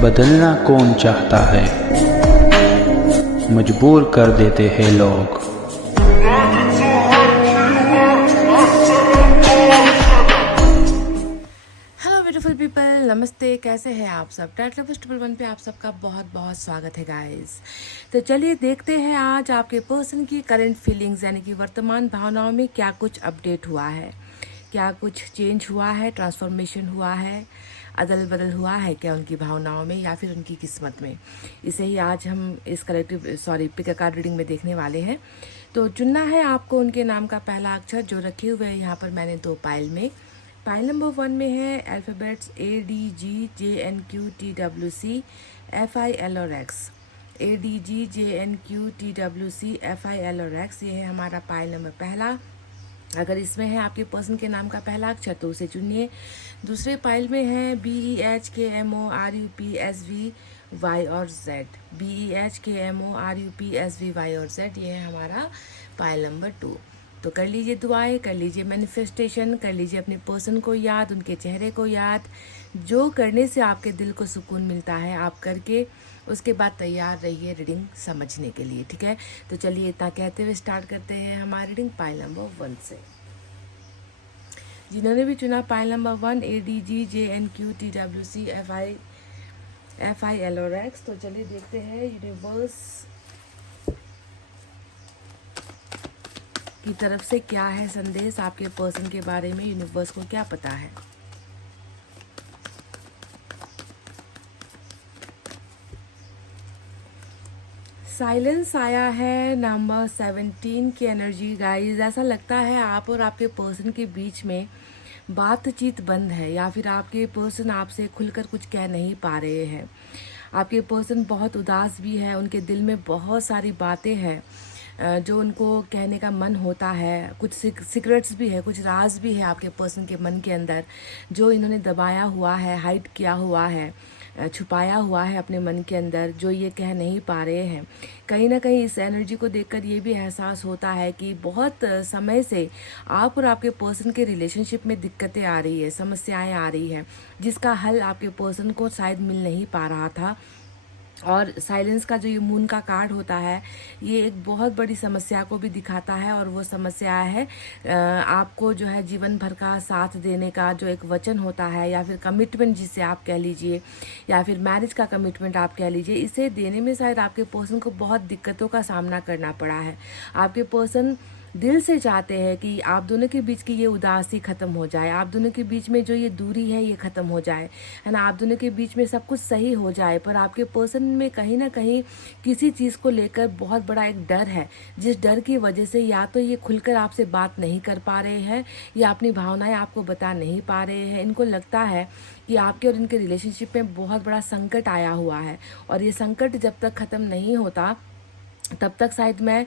बदलना कौन चाहता है, मजबूर कर देते हैं लोग। हेलो ब्यूटीफुल पीपल, नमस्ते। कैसे हैं आप सब? टाइट लवर्स ट्रिपल वन पे आप सबका बहुत बहुत स्वागत है गाइस। तो चलिए देखते हैं आज आपके पर्सन की करंट फीलिंग्स यानी कि वर्तमान भावनाओं में क्या कुछ अपडेट हुआ है, क्या कुछ चेंज हुआ है, ट्रांसफॉर्मेशन हुआ है, अदल बदल हुआ है क्या उनकी भावनाओं में या फिर उनकी किस्मत में। इसे ही आज हम इस पिक अ कार्ड रीडिंग में देखने वाले हैं। तो चुनना है आपको उनके नाम का पहला अक्षर जो रखे हुए हैं यहाँ पर मैंने दो पाइल में। पाइल नंबर 1 में है अल्फ़ाबेट्स ADGJNQTWC FIL और X। ADGJNQTWC FIL और X, ये है हमारा पाइल नंबर पहला। अगर इसमें है आपके पर्सन के नाम का पहला अक्षर तो उसे चुनिए। दूसरे पाइल में है BEHKMORUPSVY और Z। BEHKMORUPSVY और Z, ये है हमारा पाइल नंबर 2। तो कर लीजिए दुआएं, कर लीजिए मैनिफेस्टेशन, कर लीजिए अपने पर्सन को याद, उनके चेहरे को याद। जो करने से आपके दिल को सुकून मिलता है आप करके उसके बाद तैयार रहिए रीडिंग समझने के लिए, ठीक है। तो चलिए इतना कहते हुए स्टार्ट करते हैं हमारी रीडिंग पाइल नंबर 1 से। जिन्होंने भी चुना पाइल नंबर 1 ADGJNQTWC FIL और X, तो चलिए देखते हैं यूनिवर्स की तरफ से क्या है संदेश आपके पर्सन के बारे में, यूनिवर्स को क्या पता है। साइलेंस आया है नंबर 17 की एनर्जी गाइस। ऐसा लगता है आप और आपके पर्सन के बीच में बातचीत बंद है या फिर आपके पर्सन आपसे खुलकर कुछ कह नहीं पा रहे हैं। आपके पर्सन बहुत उदास भी है, उनके दिल में बहुत सारी बातें हैं जो उनको कहने का मन होता है। कुछ सीक्रेट्स भी है, कुछ राज भी है आपके पर्सन के मन के अंदर जो इन्होंने दबाया हुआ है, हाइड किया हुआ है, छुपाया हुआ है अपने मन के अंदर, जो ये कह नहीं पा रहे हैं। कहीं ना कहीं इस एनर्जी को देखकर ये भी एहसास होता है कि बहुत समय से आप और आपके पर्सन के रिलेशनशिप में दिक्कतें आ रही है, समस्याएं आ रही है, जिसका हल आपके पर्सन को शायद मिल नहीं पा रहा था। और साइलेंस का जो ये मून का कार्ड होता है, ये एक बहुत बड़ी समस्या को भी दिखाता है और वो समस्या है आपको जो है जीवन भर का साथ देने का जो एक वचन होता है या फिर कमिटमेंट जिसे आप कह लीजिए, या फिर मैरिज का कमिटमेंट आप कह लीजिए, इसे देने में शायद आपके पर्सन को बहुत दिक्कतों का सामना करना पड़ा है। आपके पर्सन दिल से चाहते हैं कि आप दोनों के बीच की ये उदासी ख़त्म हो जाए, आप दोनों के बीच में जो ये दूरी है ये ख़त्म हो जाए, है ना, आप दोनों के बीच में सब कुछ सही हो जाए। पर आपके पर्सन में कहीं ना कहीं किसी चीज़ को लेकर बहुत बड़ा एक डर है, जिस डर की वजह से या तो ये खुलकर आपसे बात नहीं कर पा रहे हैं या अपनी भावनाएं आपको बता नहीं पा रहे हैं। इनको लगता है कि आपके और इनके रिलेशनशिप में बहुत बड़ा संकट आया हुआ है और ये संकट जब तक ख़त्म नहीं होता तब तक शायद मैं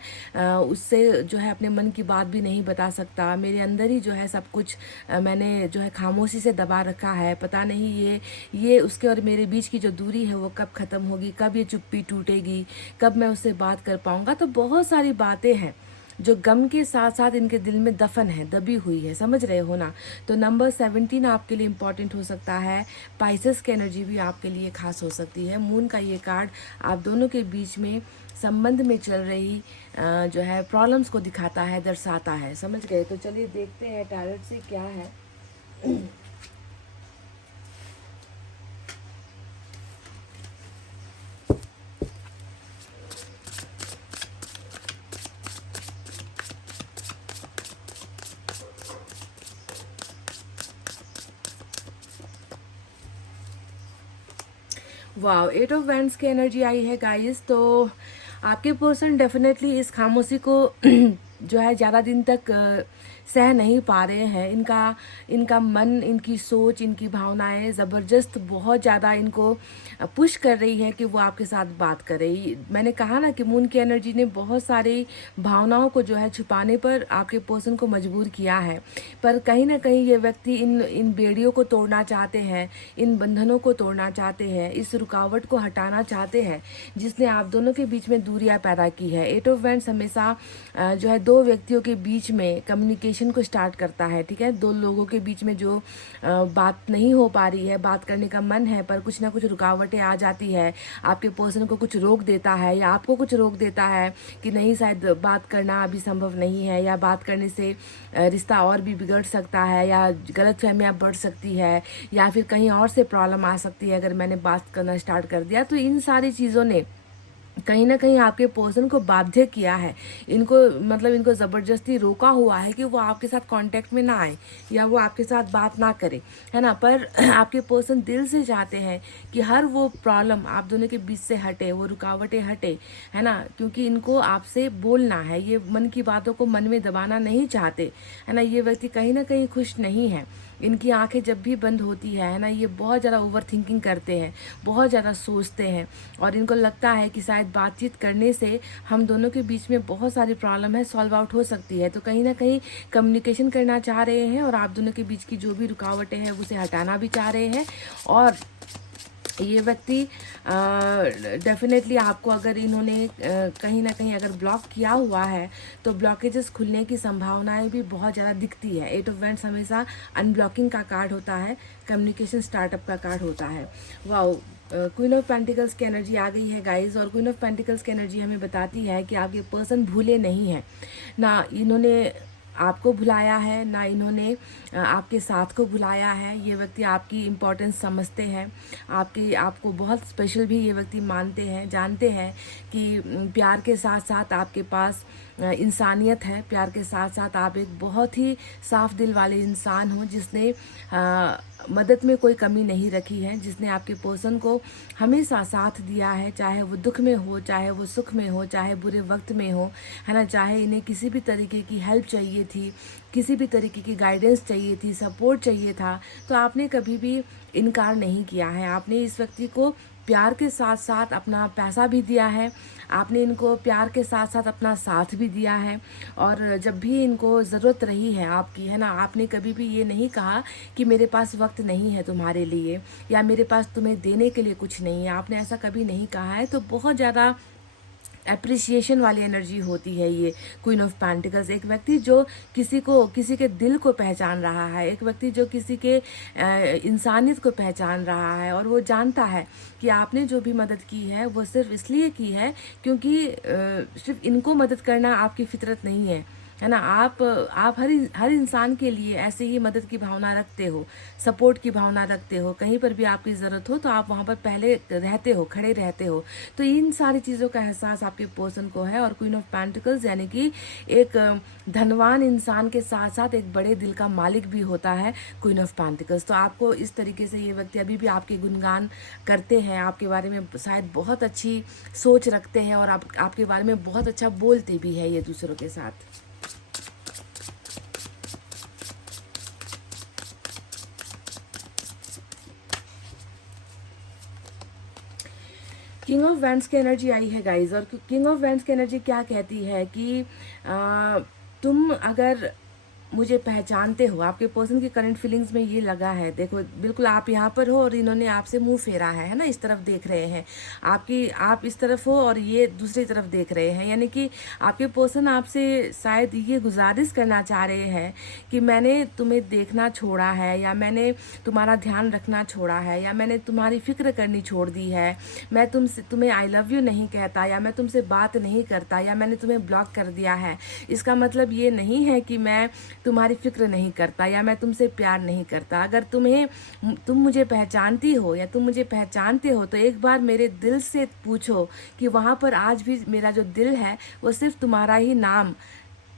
उससे जो है अपने मन की बात भी नहीं बता सकता। मेरे अंदर ही जो है सब कुछ मैंने जो है खामोशी से दबा रखा है। पता नहीं ये उसके और मेरे बीच की जो दूरी है वो कब ख़त्म होगी, कब ये चुप्पी टूटेगी, कब मैं उससे बात कर पाऊँगा। तो बहुत सारी बातें हैं जो गम के साथ साथ इनके दिल में दफन है, दबी हुई है, समझ रहे हो ना। तो नंबर 17 आपके लिए इम्पॉर्टेंट हो सकता है। पाइसेस की एनर्जी भी आपके लिए खास हो सकती है। मून का ये कार्ड आप दोनों के बीच में संबंध में चल रही जो है प्रॉब्लम्स को दिखाता है, दर्शाता है, समझ गए। तो चलिए देखते हैं टैरोट से क्या है। वाह, 8 ऑफ वैंड्स की एनर्जी आई है गाइस। तो आपके पर्सन डेफिनेटली इस खामोशी को जो है ज़्यादा दिन तक सह नहीं पा रहे हैं। इनका मन, इनकी सोच, इनकी भावनाएं ज़बरदस्त बहुत ज़्यादा इनको पुश कर रही है कि वो आपके साथ बात करे। मैंने कहा ना कि मून की एनर्जी ने बहुत सारी भावनाओं को जो है छुपाने पर आपके पर्सन को मजबूर किया है। पर कहीं ना कहीं ये व्यक्ति इन बेड़ियों को तोड़ना चाहते हैं, इन बंधनों को तोड़ना चाहते हैं, इस रुकावट को हटाना चाहते हैं जिसने आप दोनों के बीच में दूरियां पैदा की है। 8 ऑफ वैंड्स हमेशा जो है दो व्यक्तियों के बीच में कम्युनिकेशन कम्युनिकेशन को स्टार्ट करता है, ठीक है। दो लोगों के बीच में जो बात नहीं हो पा रही है, बात करने का मन है पर कुछ ना कुछ रुकावटें आ जाती है, आपके पर्सन को कुछ रोक देता है या आपको कुछ रोक देता है कि नहीं, शायद बात करना अभी संभव नहीं है, या बात करने से रिश्ता और भी बिगड़ सकता है, या गलतफहमियां बढ़ सकती है, या फिर कहीं और से प्रॉब्लम आ सकती है अगर मैंने बात करना स्टार्ट कर दिया। तो इन सारी चीज़ों ने कहीं ना कहीं आपके पर्सन को बाध्य किया है, इनको मतलब इनको ज़बरदस्ती रोका हुआ है कि वो आपके साथ कांटेक्ट में ना आए या वो आपके साथ बात ना करे, है ना। पर आपके पर्सन दिल से चाहते हैं कि हर वो प्रॉब्लम आप दोनों के बीच से हटे, वो रुकावटें हटे, है ना, क्योंकि इनको आपसे बोलना है, ये मन की बातों को मन में दबाना नहीं चाहते, है ना। ये व्यक्ति कहीं ना कहीं खुश नहीं है, इनकी आंखें जब भी बंद होती है ना, ये बहुत ज़्यादा ओवर थिंकिंग करते हैं, बहुत ज़्यादा सोचते हैं, और इनको लगता है कि शायद बातचीत करने से हम दोनों के बीच में बहुत सारी प्रॉब्लम है सॉल्व आउट हो सकती है। तो कहीं ना कहीं कम्युनिकेशन करना चाह रहे हैं और आप दोनों के बीच की जो भी रुकावटें हैं उसे हटाना भी चाह रहे हैं। और ये व्यक्ति डेफिनेटली आपको अगर इन्होंने कहीं ना कहीं अगर ब्लॉक किया हुआ है तो ब्लॉकेजेस खुलने की संभावनाएं भी बहुत ज़्यादा दिखती है। 8 ऑफ वैंड्स हमेशा अनब्लॉकिंग का कार्ड होता है, कम्युनिकेशन स्टार्टअप का कार्ड होता है। वाओ, क्वीन ऑफ पेंटिकल्स की एनर्जी आ गई है गाइज, और क्वीन ऑफ पेंटिकल्स की एनर्जी हमें बताती है कि आपके पर्सन भूले नहीं हैं ना, इन्होंने आपको भुलाया है ना इन्होंने आपके साथ को भुलाया है। ये व्यक्ति आपकी इम्पोर्टेंस समझते हैं, आपको बहुत स्पेशल भी ये व्यक्ति मानते हैं, जानते हैं कि प्यार के साथ साथ आपके पास इंसानियत है, प्यार के साथ साथ आप एक बहुत ही साफ दिल वाले इंसान हो जिसने मदद में कोई कमी नहीं रखी है, जिसने आपके पर्सन को हमेशा साथ दिया है, चाहे वो दुख में हो, चाहे वो सुख में हो, चाहे बुरे वक्त में हो, है ना। चाहे इन्हें किसी भी तरीके की हेल्प चाहिए थी, किसी भी तरीके की गाइडेंस चाहिए थी, सपोर्ट चाहिए था, तो आपने कभी भी इनकार नहीं किया है। आपने इस व्यक्ति को प्यार के साथ साथ अपना पैसा भी दिया है, आपने इनको प्यार के साथ साथ अपना साथ भी दिया है, और जब भी इनको ज़रूरत रही है आपकी, है ना, आपने कभी भी ये नहीं कहा कि मेरे पास वक्त नहीं है तुम्हारे लिए या मेरे पास तुम्हें देने के लिए कुछ नहीं है, आपने ऐसा कभी नहीं कहा है। तो बहुत ज़्यादा एप्रिसिएशन वाली एनर्जी होती है ये क्वीन ऑफ पेंटिकल्स। एक व्यक्ति जो किसी के दिल को पहचान रहा है, एक व्यक्ति जो किसी के इंसानियत को पहचान रहा है, और वो जानता है कि आपने जो भी मदद की है वो सिर्फ इसलिए की है क्योंकि सिर्फ इनको मदद करना आपकी फितरत नहीं है ना। आप हर इंसान के लिए ऐसे ही मदद की भावना रखते हो, सपोर्ट की भावना रखते हो, कहीं पर भी आपकी ज़रूरत हो तो आप वहाँ पर पहले रहते हो, खड़े रहते हो। तो इन सारी चीज़ों का एहसास आपके पर्सन को है, और क्वीन ऑफ पेंटिकल्स यानी कि एक धनवान इंसान के साथ साथ एक बड़े दिल का मालिक भी होता है क्वीन ऑफ पेंटिकल्स। तो आपको इस तरीके से ये व्यक्ति अभी भी आपके गुणगान करते हैं, आपके बारे में शायद बहुत अच्छी सोच रखते हैं, और आपके बारे में बहुत अच्छा बोलते भी है ये दूसरों के साथ। किंग ऑफ वैंड्स की एनर्जी आई है गाइज, और किंग ऑफ वैंड्स की एनर्जी क्या कहती है कि तुम अगर मुझे पहचानते हो, आपके पर्सन की करंट फीलिंग्स में ये लगा है, देखो बिल्कुल आप यहाँ पर हो और इन्होंने आपसे मुंह फेरा है ना, इस तरफ देख रहे हैं, आप इस तरफ हो और ये दूसरी तरफ देख रहे हैं, यानी कि आपके पर्सन आपसे शायद ये गुजारिश करना चाह रहे हैं कि मैंने तुम्हें देखना छोड़ा है, या मैंने तुम्हारा ध्यान रखना छोड़ा है, या मैंने तुम्हारी फिक्र करनी छोड़ दी है, मैं तुम्हें आई लव यू नहीं कहता, या मैं तुमसे बात नहीं करता, या मैंने तुम्हें ब्लॉक कर दिया है। इसका मतलब ये नहीं है कि मैं तुम्हारी फिक्र नहीं करता या मैं तुमसे प्यार नहीं करता। अगर तुम मुझे पहचानती हो या तुम मुझे पहचानते हो तो एक बार मेरे दिल से पूछो कि वहाँ पर आज भी मेरा जो दिल है वो सिर्फ तुम्हारा ही नाम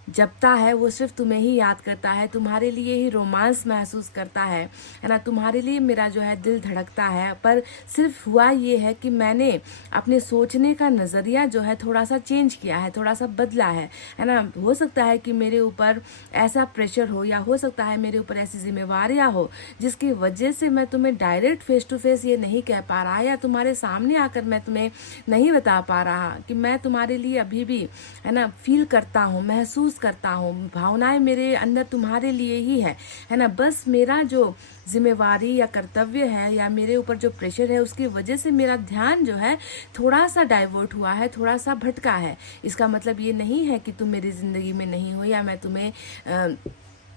जपता है, वो सिर्फ तुम्हें ही याद करता है, तुम्हारे लिए ही रोमांस महसूस करता है ना, तुम्हारे लिए मेरा जो है दिल धड़कता है। पर सिर्फ हुआ ये है कि मैंने अपने सोचने का नज़रिया जो है थोड़ा सा चेंज किया है, थोड़ा सा बदला है ना। हो सकता है कि मेरे ऊपर ऐसा प्रेशर हो, या हो सकता है मेरे ऊपर ऐसी जिम्मेवारियाँ हो जिसकी वजह से मैं तुम्हें डायरेक्ट फेस टू फेस ये नहीं कह पा रहा, या तुम्हारे सामने आकर मैं तुम्हें नहीं बता पा रहा कि मैं तुम्हारे लिए अभी भी है ना फील करता हूँ, महसूस करता हूँ, भावनाएं मेरे अंदर तुम्हारे लिए ही है ना। बस मेरा जो जिम्मेवारी या कर्तव्य है या मेरे ऊपर जो प्रेशर है उसकी वजह से मेरा ध्यान जो है थोड़ा सा डाइवर्ट हुआ है, थोड़ा सा भटका है। इसका मतलब ये नहीं है कि तुम मेरी ज़िंदगी में नहीं हो या मैं तुम्हें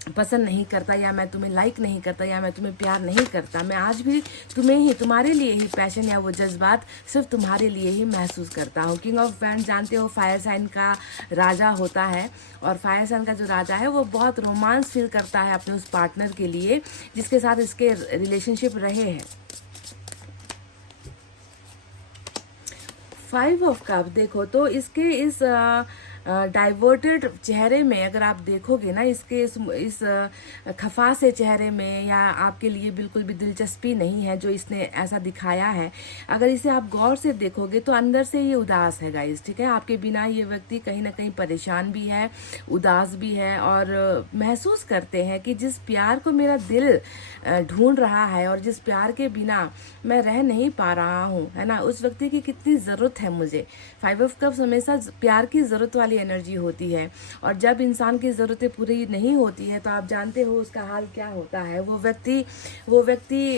पसंद नहीं करता, या मैं तुम्हें लाइक नहीं करता, या मैं तुम्हें प्यार नहीं करता। मैं आज भी तुम्हें ही, तुम्हारे लिए ही पैशन या वो जज्बात सिर्फ तुम्हारे लिए ही महसूस करता हूँ। किंग ऑफ वैंड जानते हो फायर साइन का राजा होता है, और फायर साइन का जो राजा है वो बहुत रोमांस फील करता है अपने उस पार्टनर के लिए जिसके साथ इसके रिलेशनशिप रहे हैं। 5 ऑफ कप देखो तो इसके इस डाइवर्टेड चेहरे में अगर आप देखोगे ना, इसके इस खफा से चेहरे में, या आपके लिए बिल्कुल भी दिलचस्पी नहीं है जो इसने ऐसा दिखाया है, अगर इसे आप गौर से देखोगे तो अंदर से ये उदास है गाइस, ठीक है। आपके बिना ये व्यक्ति कहीं ना कहीं परेशान भी है, उदास भी है, और महसूस करते हैं कि जिस प्यार को मेरा दिल ढूंढ रहा है और जिस प्यार के बिना मैं रह नहीं पा रहा हूँ, है ना, उस व्यक्ति की कितनी ज़रूरत है मुझे। 5 ऑफ कप्स हमेशा प्यार की ज़रूरत वाली एनर्जी होती है, और जब इंसान की ज़रूरतें पूरी नहीं होती है तो आप जानते हो उसका हाल क्या होता है। वो व्यक्ति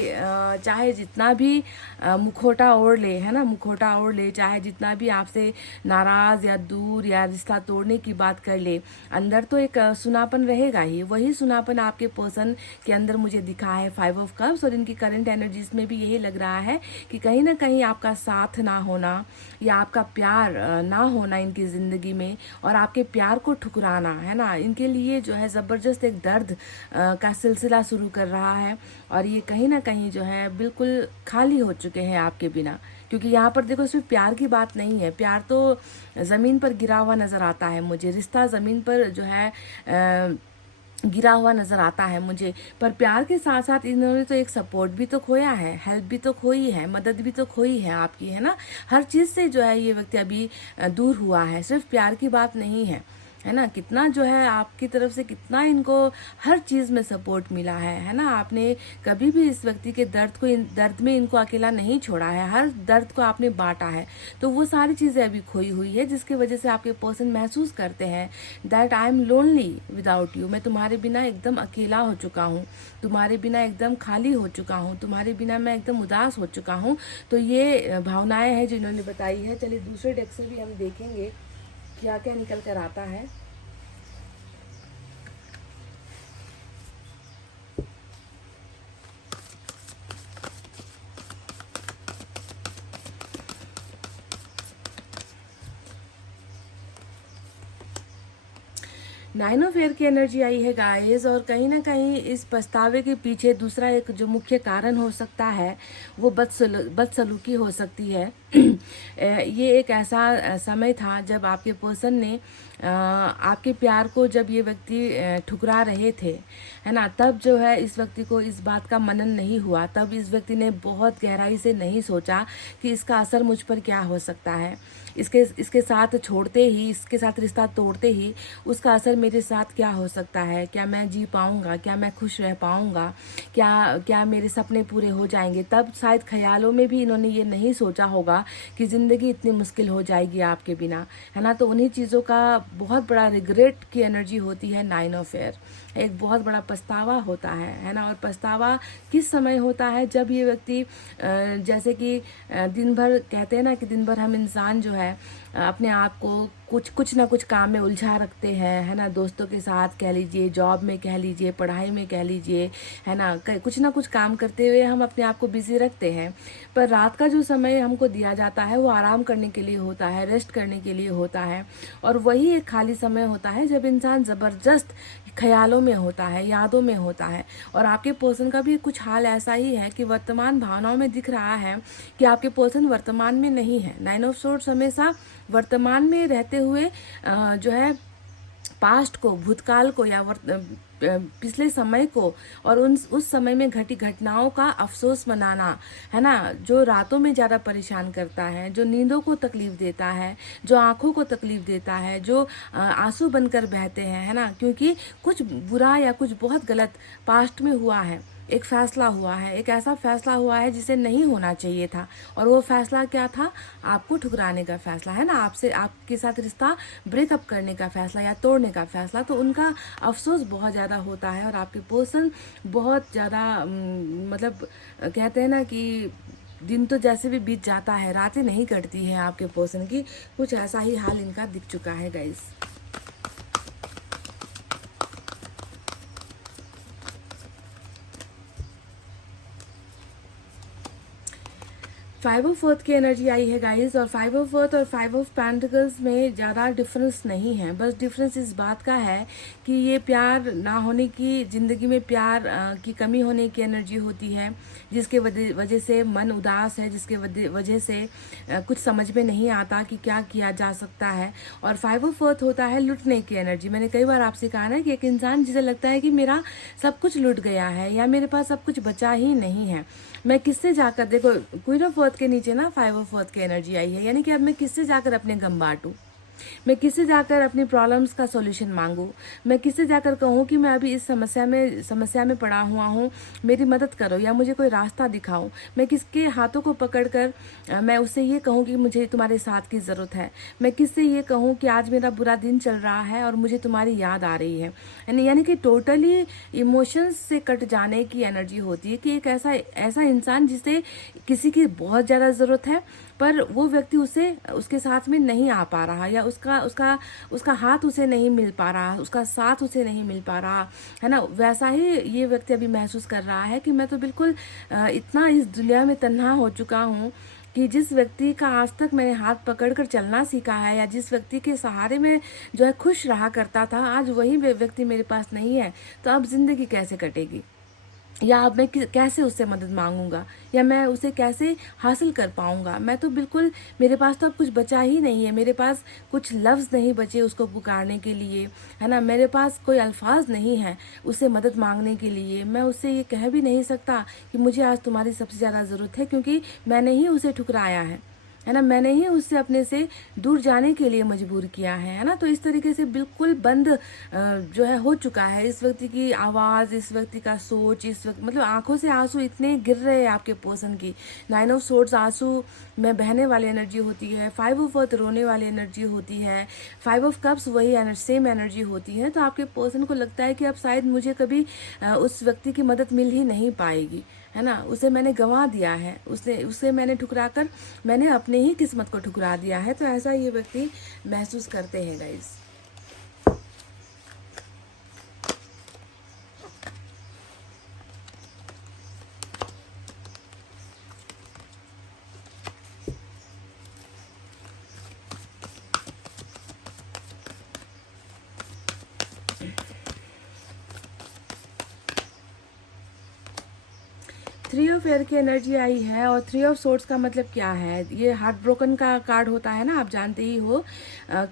चाहे जितना भी मुखौटा ओढ़ ले, है ना, मुखौटा ओढ़ ले, चाहे जितना भी आपसे नाराज़ या दूर या रिश्ता तोड़ने की बात कर ले, अंदर तो एक सुनापन रहेगा ही। वही सुनापन आपके पर्सन के अंदर मुझे दिखा है 5 ऑफ कप्स, और इनकी करंट एनर्जीज में भी यही लग रहा है कि कहीं ना कहीं आपका साथ ना होना या आपका प्यार ना होना इनकी ज़िंदगी में, और आपके प्यार को ठुकराना, है ना, इनके लिए जो है ज़बरदस्त एक दर्द का सिलसिला शुरू कर रहा है। और ये कहीं ना कहीं जो है बिल्कुल खाली हो चुके हैं आपके बिना, क्योंकि यहाँ पर देखो सिर्फ प्यार की बात नहीं है, प्यार तो ज़मीन पर गिरा हुआ नज़र आता है मुझे, रिश्ता ज़मीन पर जो है गिरा हुआ नज़र आता है मुझे। पर प्यार के साथ साथ इन्होंने तो एक सपोर्ट भी तो खोया है, हेल्प भी तो खोई है, मदद भी तो खोई है आपकी, है ना। हर चीज़ से जो है ये व्यक्ति अभी दूर हुआ है, सिर्फ प्यार की बात नहीं है ना। कितना जो है आपकी तरफ से कितना इनको हर चीज़ में सपोर्ट मिला है ना। आपने कभी भी इस व्यक्ति के दर्द में इनको अकेला नहीं छोड़ा है, हर दर्द को आपने बांटा है। तो वो सारी चीज़ें अभी खोई हुई है, जिसकी वजह से आपके पर्सन महसूस करते हैं that I am lonely without you. मैं तुम्हारे बिना एकदम अकेला हो चुका हूँ, तुम्हारे बिना एकदम खाली हो चुका हूँ, तुम्हारे बिना मैं एकदम उदास हो चुका हूँ। तो ये भावनाएं हैं जो इन्होंने बताई है। चलिए दूसरे डेक से भी हम देखेंगे क्या क्या निकल कर आता है। नाइन ऑफ एयर की एनर्जी आई है गाइस, और कहीं ना कहीं इस पछतावे के पीछे दूसरा एक जो मुख्य कारण हो सकता है वो बदसलूकी हो सकती है। ये एक ऐसा समय था जब आपके पर्सन ने आपके प्यार को, जब ये व्यक्ति ठुकरा रहे थे, है ना, तब जो है इस व्यक्ति को इस बात का मनन नहीं हुआ, तब इस व्यक्ति ने बहुत गहराई से नहीं सोचा कि इसका असर मुझ पर क्या हो सकता है, इसके साथ छोड़ते ही, इसके साथ रिश्ता तोड़ते ही उसका असर मेरे साथ क्या हो सकता है, क्या मैं जी पाऊँगा, क्या मैं खुश रह पाऊँगा, क्या मेरे सपने पूरे हो जाएंगे। तब शायद ख्यालों में भी इन्होंने ये नहीं सोचा होगा कि ज़िंदगी इतनी मुश्किल हो जाएगी आपके बिना, है ना। तो उन्हीं चीज़ों का बहुत बड़ा रिग्रेट की एनर्जी होती है नाइन ऑफ एयर, एक बहुत बड़ा पछतावा होता है ना। और पछतावा किस समय होता है, जब ये व्यक्ति जैसे कि दिन भर कहते हैं ना कि दिन भर हम इंसान जो है अपने आप को कुछ ना कुछ काम में उलझा रखते हैं, है ना, दोस्तों के साथ कह लीजिए, जॉब में कह लीजिए, पढ़ाई में कह लीजिए, है ना, कुछ ना कुछ काम करते हुए हम अपने आप को बिजी रखते हैं। पर रात का जो समय हमको दिया जाता है वो आराम करने के लिए होता है, रेस्ट करने के लिए होता है, और वही एक खाली समय होता है जब इंसान ज़बरदस्त ख्यालों में होता है, यादों में होता है। और आपके पर्सन का भी कुछ हाल ऐसा ही है कि वर्तमान भावनाओं में दिख रहा है कि आपके पर्सन वर्तमान में नहीं है। नाइन ऑफ सोर्ड्स हमेशा वर्तमान में रहते हुए जो है पास्ट को, भूतकाल को या पिछले समय को और उस समय में घटी घटनाओं का अफसोस मनाना, है ना, जो रातों में ज़्यादा परेशान करता है, जो नींदों को तकलीफ देता है, जो आंखों को तकलीफ देता है, जो आंसू बनकर बहते हैं, है ना, क्योंकि कुछ बुरा या कुछ बहुत गलत पास्ट में हुआ है, एक फैसला हुआ है, एक ऐसा फैसला हुआ है जिसे नहीं होना चाहिए था। और वो फैसला क्या था? आपको ठुकराने का फैसला, है ना, आपके साथ रिश्ता ब्रेकअप करने का फैसला या तोड़ने का फैसला। तो उनका अफसोस बहुत ज़्यादा होता है और आपके पर्सन बहुत ज़्यादा मतलब कहते हैं ना कि दिन तो जैसे भी बीत जाता है, रातें नहीं कटती हैं आपके पर्सन की। कुछ ऐसा ही हाल इनका दिख चुका है गाइस। फाइव ऑफ अर्थ की एनर्जी आई है गाइस, और फाइव ऑफ अर्थ और फाइव ऑफ पेंटिकल्स में ज़्यादा डिफरेंस नहीं है। बस डिफरेंस इस बात का है कि ये प्यार ना होने की, ज़िंदगी में प्यार की कमी होने की एनर्जी होती है, जिसके वजह से मन उदास है, जिसके वजह से कुछ समझ में नहीं आता कि क्या किया जा सकता है। और फाइव ऑफ अर्थ होता है लुटने की एनर्जी। मैंने कई बार आपसे कहा ना कि एक इंसान जिसे लगता है कि मेरा सब कुछ लुट गया है या मेरे पास सब कुछ बचा ही नहीं है, मैं किससे जाकर, देखो क्वीन ऑफ अर्थ के नीचे ना फाइव ऑफ अर्थ की एनर्जी आई है, यानी कि अब मैं किससे जाकर अपने गम बांटूं, मैं किससे जाकर अपनी प्रॉब्लम्स का सॉल्यूशन मांगूं, मैं किससे जाकर कहूं कि मैं अभी इस समस्या में पड़ा हुआ हूं, मेरी मदद करो या मुझे कोई रास्ता दिखाओ। मैं किसके हाथों को पकड़कर मैं उससे ये कहूं कि मुझे तुम्हारे साथ की ज़रूरत है। मैं किससे ये कहूं कि आज मेरा बुरा दिन चल रहा है और मुझे तुम्हारी याद आ रही है। यानी कि टोटली इमोशंस से कट जाने की एनर्जी होती है कि एक ऐसा इंसान जिसे किसी की बहुत ज़्यादा ज़रूरत है, पर वो व्यक्ति उसके साथ में नहीं आ पा रहा, या उसका हाथ उसे नहीं मिल पा रहा, उसका साथ उसे नहीं मिल पा रहा है ना। वैसा ही ये व्यक्ति अभी महसूस कर रहा है कि मैं तो बिल्कुल इतना इस दुनिया में तन्हा हो चुका हूँ कि जिस व्यक्ति का आज तक मैंने हाथ पकड़कर चलना सीखा है, या जिस व्यक्ति के सहारे में जो है खुश रहा करता था, आज वही व्यक्ति मेरे पास नहीं है। तो अब जिंदगी कैसे कटेगी, या अब मैं कैसे उससे मदद मांगूंगा, या मैं उसे कैसे हासिल कर पाऊंगा। मैं तो बिल्कुल, मेरे पास तो अब कुछ बचा ही नहीं है, मेरे पास कुछ लफ्ज़ नहीं बचे उसको पुकारने के लिए, है ना। मेरे पास कोई अल्फाज नहीं है उससे मदद मांगने के लिए। मैं उससे ये कह भी नहीं सकता कि मुझे आज तुम्हारी सबसे ज़्यादा ज़रूरत है, क्योंकि मैंने ही उसे ठुकराया है ना, मैंने ही उससे अपने से दूर जाने के लिए मजबूर किया है ना। तो इस तरीके से बिल्कुल बंद जो है हो चुका है इस व्यक्ति की आवाज़, इस व्यक्ति का सोच, इस वक्त मतलब आंखों से आंसू इतने गिर रहे हैं आपके पर्सन की। नाइन ऑफ सोर्ड्स आंसू में बहने वाली एनर्जी होती है, फाइव ऑफ अर्थ रोने वाली एनर्जी होती है, फाइव ऑफ कप्स वही सेम एनर्जी होती है। तो आपके पर्सन को लगता है कि अब शायद मुझे कभी उस व्यक्ति की मदद मिल ही नहीं पाएगी, है ना। उसे मैंने गंवा दिया है, उसे मैंने ठुकरा कर मैंने अपने ही किस्मत को ठुकरा दिया है। तो ऐसा ये व्यक्ति महसूस करते हैं गाइस। थ्री ऑफ एयर की एनर्जी आई है, और थ्री ऑफ सोर्ड्स का मतलब क्या है, ये हार्ट ब्रोकन का कार्ड होता है ना, आप जानते ही हो।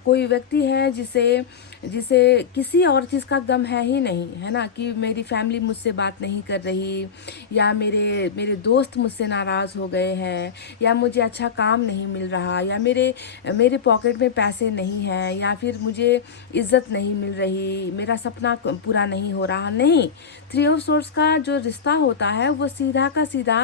कोई व्यक्ति है जिसे किसी और चीज़ का गम है ही नहीं, है ना, कि मेरी फैमिली मुझसे बात नहीं कर रही, या मेरे दोस्त मुझसे नाराज़ हो गए हैं, या मुझे अच्छा काम नहीं मिल रहा, या मेरे पॉकेट में पैसे नहीं हैं, या फिर मुझे इज्जत नहीं मिल रही, मेरा सपना पूरा नहीं हो रहा। नहीं, थ्री ऑफ सोर्ड्स का जो रिश्ता होता है वो सीधा का सीधा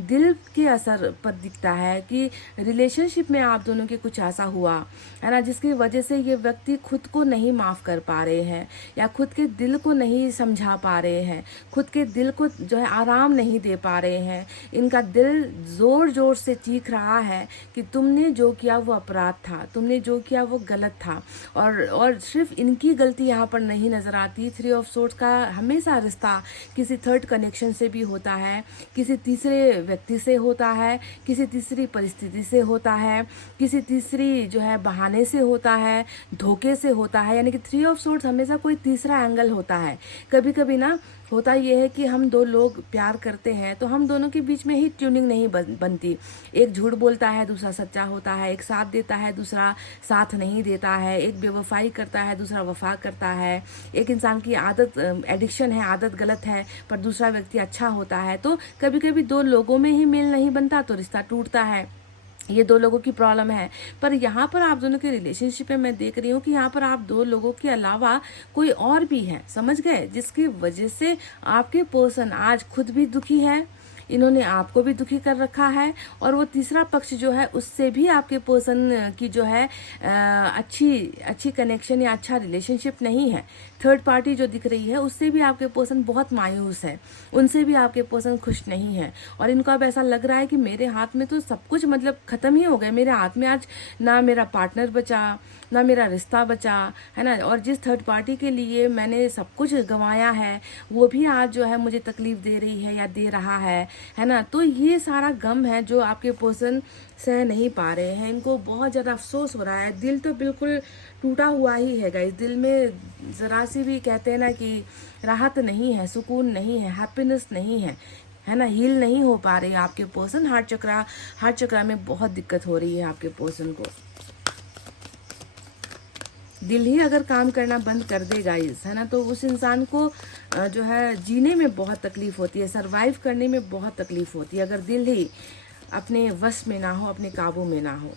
दिल के असर पर दिखता है कि रिलेशनशिप में आप दोनों के कुछ ऐसा हुआ, है ना, जिसकी वजह से ये व्यक्ति खुद को नहीं माफ़ कर पा रहे हैं, या खुद के दिल को नहीं समझा पा रहे हैं, खुद के दिल को जो है आराम नहीं दे पा रहे हैं। इनका दिल ज़ोर ज़ोर से चीख रहा है कि तुमने जो किया वो अपराध था, तुमने जो किया वो गलत था। और सिर्फ इनकी गलती यहाँ पर नहीं नज़र आती। थ्री ऑफ सोर्ड्स का हमेशा रिश्ता किसी थर्ड कनेक्शन से भी होता है, किसी तीसरे व्यक्ति से होता है, किसी तीसरी परिस्थिति से होता है, किसी तीसरी जो है बहाने से होता है, धोखे से होता है। यानी कि थ्री ऑफ सोर्ड्स हमेशा कोई तीसरा एंगल होता है। कभी कभी ना होता यह है कि हम दो लोग प्यार करते हैं तो हम दोनों के बीच में ही ट्यूनिंग नहीं बनती। एक झूठ बोलता है, दूसरा सच्चा होता है, एक साथ देता है, दूसरा साथ नहीं देता है, एक बेवफाई करता है, दूसरा वफा करता है, एक इंसान की आदत एडिक्शन है, आदत गलत है, पर दूसरा व्यक्ति अच्छा होता है। तो कभी कभी दो लोगों में ही मेल नहीं बनता तो रिश्ता टूटता है। ये दो लोगों की प्रॉब्लम है। पर यहाँ पर आप दोनों के रिलेशनशिप में मैं देख रही हूँ कि यहाँ पर आप दो लोगों के अलावा कोई और भी है, समझ गए, जिसकी वजह से आपके पर्सन आज खुद भी दुखी है, इन्होंने आपको भी दुखी कर रखा है, और वो तीसरा पक्ष जो है उससे भी आपके पर्सन की जो है अच्छी कनेक्शन या अच्छा रिलेशनशिप नहीं है। थर्ड पार्टी जो दिख रही है उससे भी आपके पर्सन बहुत मायूस है, उनसे भी आपके पर्सन खुश नहीं है, और इनको अब ऐसा लग रहा है कि मेरे हाथ में तो सब कुछ मतलब ख़त्म ही हो गया, मेरे हाथ में आज ना मेरा पार्टनर बचा, ना मेरा रिश्ता बचा, है ना, और जिस थर्ड पार्टी के लिए मैंने सब कुछ गंवाया है वो भी आज जो है मुझे तकलीफ दे रही है या दे रहा है। है ना। तो ये सारा गम है जो आपके पर्सन सह नहीं पा रहे हैं, इनको बहुत ज़्यादा अफसोस हो रहा है, दिल तो बिल्कुल टूटा हुआ ही है गाइस। दिल में ज़रा सी भी कहते हैं ना कि राहत नहीं है, सुकून नहीं है, हैप्पीनेस नहीं है ना, हील नहीं हो पा रही है आपके पर्सन। हार्ट चक्रा में बहुत दिक्कत हो रही है आपके पर्सन को। दिल ही अगर काम करना बंद कर दे गाइस, है ना, तो उस इंसान को जो है जीने में बहुत तकलीफ होती है, सरवाइव करने में बहुत तकलीफ होती है, अगर दिल ही अपने वश में ना हो, अपने काबू में ना हो।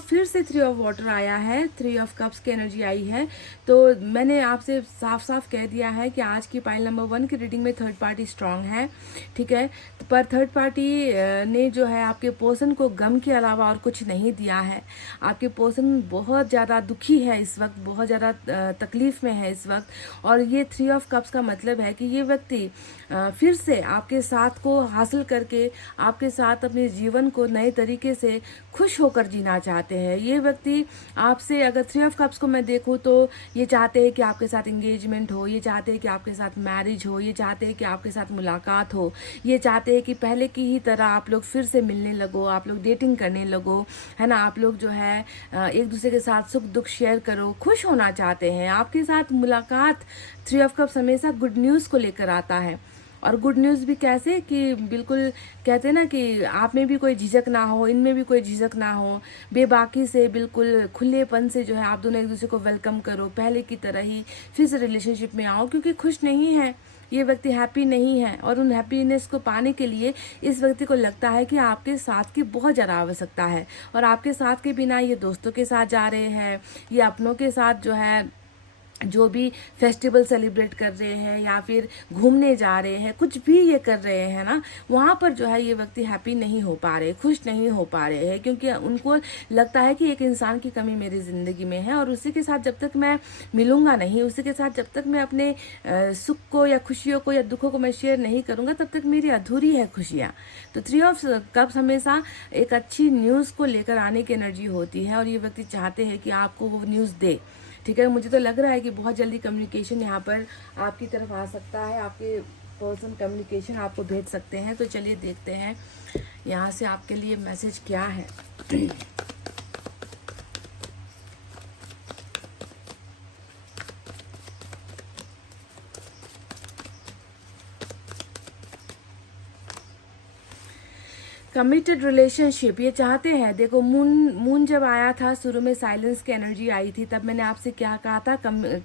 फिर से 3 ऑफ वाटर आया है, 3 ऑफ कप्स की एनर्जी आई है। तो मैंने आपसे साफ साफ कह दिया है कि आज की पाइल नंबर 1 की रीडिंग में थर्ड पार्टी स्ट्रांग है, ठीक है। पर थर्ड पार्टी ने जो है आपके पर्सन को गम के अलावा और कुछ नहीं दिया है। आपके पर्सन बहुत ज़्यादा दुखी है इस वक्त, बहुत ज़्यादा तकलीफ में है इस वक्त। और ये 3 ऑफ कप्स का मतलब है कि ये व्यक्ति फिर से आपके साथ को हासिल करके आपके साथ अपने जीवन को नए तरीके से खुश होकर जीना चाहते हैं। ये व्यक्ति आपसे, अगर 3 ऑफ कप्स को मैं देखूं तो ये चाहते हैं कि आपके साथ एंगेजमेंट हो, ये चाहते हैं कि आपके साथ मैरिज हो, ये चाहते हैं कि आपके साथ मुलाकात हो, ये चाहते हैं कि पहले की ही तरह आप लोग फिर से मिलने लगो, आप लोग डेटिंग करने लगो, है ना, आप लोग जो है एक दूसरे के साथ सुख दुख शेयर करो, खुश होना चाहते हैं। आपके साथ मुलाकात 3 ऑफ कप्स हमेशा गुड न्यूज़ को लेकर आता है। और गुड न्यूज़ भी कैसे कि बिल्कुल कहते हैं ना कि आप में भी कोई झिझक ना हो, इनमें भी कोई झिझक ना हो, बेबाकी से बिल्कुल खुलेपन से जो है आप दोनों एक दूसरे को वेलकम करो, पहले की तरह ही फिर से रिलेशनशिप में आओ। क्योंकि खुश नहीं है ये व्यक्ति, हैप्पी नहीं है, और उन हैप्पीनेस को पाने के लिए इस व्यक्ति को लगता है कि आपके साथ की बहुत ज़्यादा आवश्यकता है। और आपके साथ के बिना ये दोस्तों के साथ जा रहे हैं, ये अपनों के साथ जो है जो भी फेस्टिवल सेलिब्रेट कर रहे हैं या फिर घूमने जा रहे हैं, कुछ भी ये कर रहे हैं ना, वहाँ पर जो है ये व्यक्ति हैप्पी नहीं हो पा रहे, खुश नहीं हो पा रहे हैं। क्योंकि उनको लगता है कि एक इंसान की कमी मेरी ज़िंदगी में है, और उसी के साथ जब तक मैं मिलूंगा नहीं, उसी के साथ जब तक मैं अपने सुख को या खुशियों को या दुखों को मैं शेयर नहीं करूँगा, तब तक मेरी अधूरी है खुशियाँ। तो 3 ऑफ कप्स हमेशा एक अच्छी न्यूज़ को लेकर आने की एनर्जी होती है, और ये व्यक्ति चाहते हैं कि आपको वो न्यूज़ दे, ठीक है। मुझे तो लग रहा है कि बहुत जल्दी कम्युनिकेशन यहाँ पर आपकी तरफ आ सकता है, आपके पर्सन कम्युनिकेशन आपको भेज सकते हैं। तो चलिए देखते हैं यहाँ से आपके लिए मैसेज क्या है। कमिटेड रिलेशनशिप ये चाहते हैं। देखो मून जब आया था शुरू में, साइलेंस की एनर्जी आई थी, तब मैंने आपसे क्या कहा था,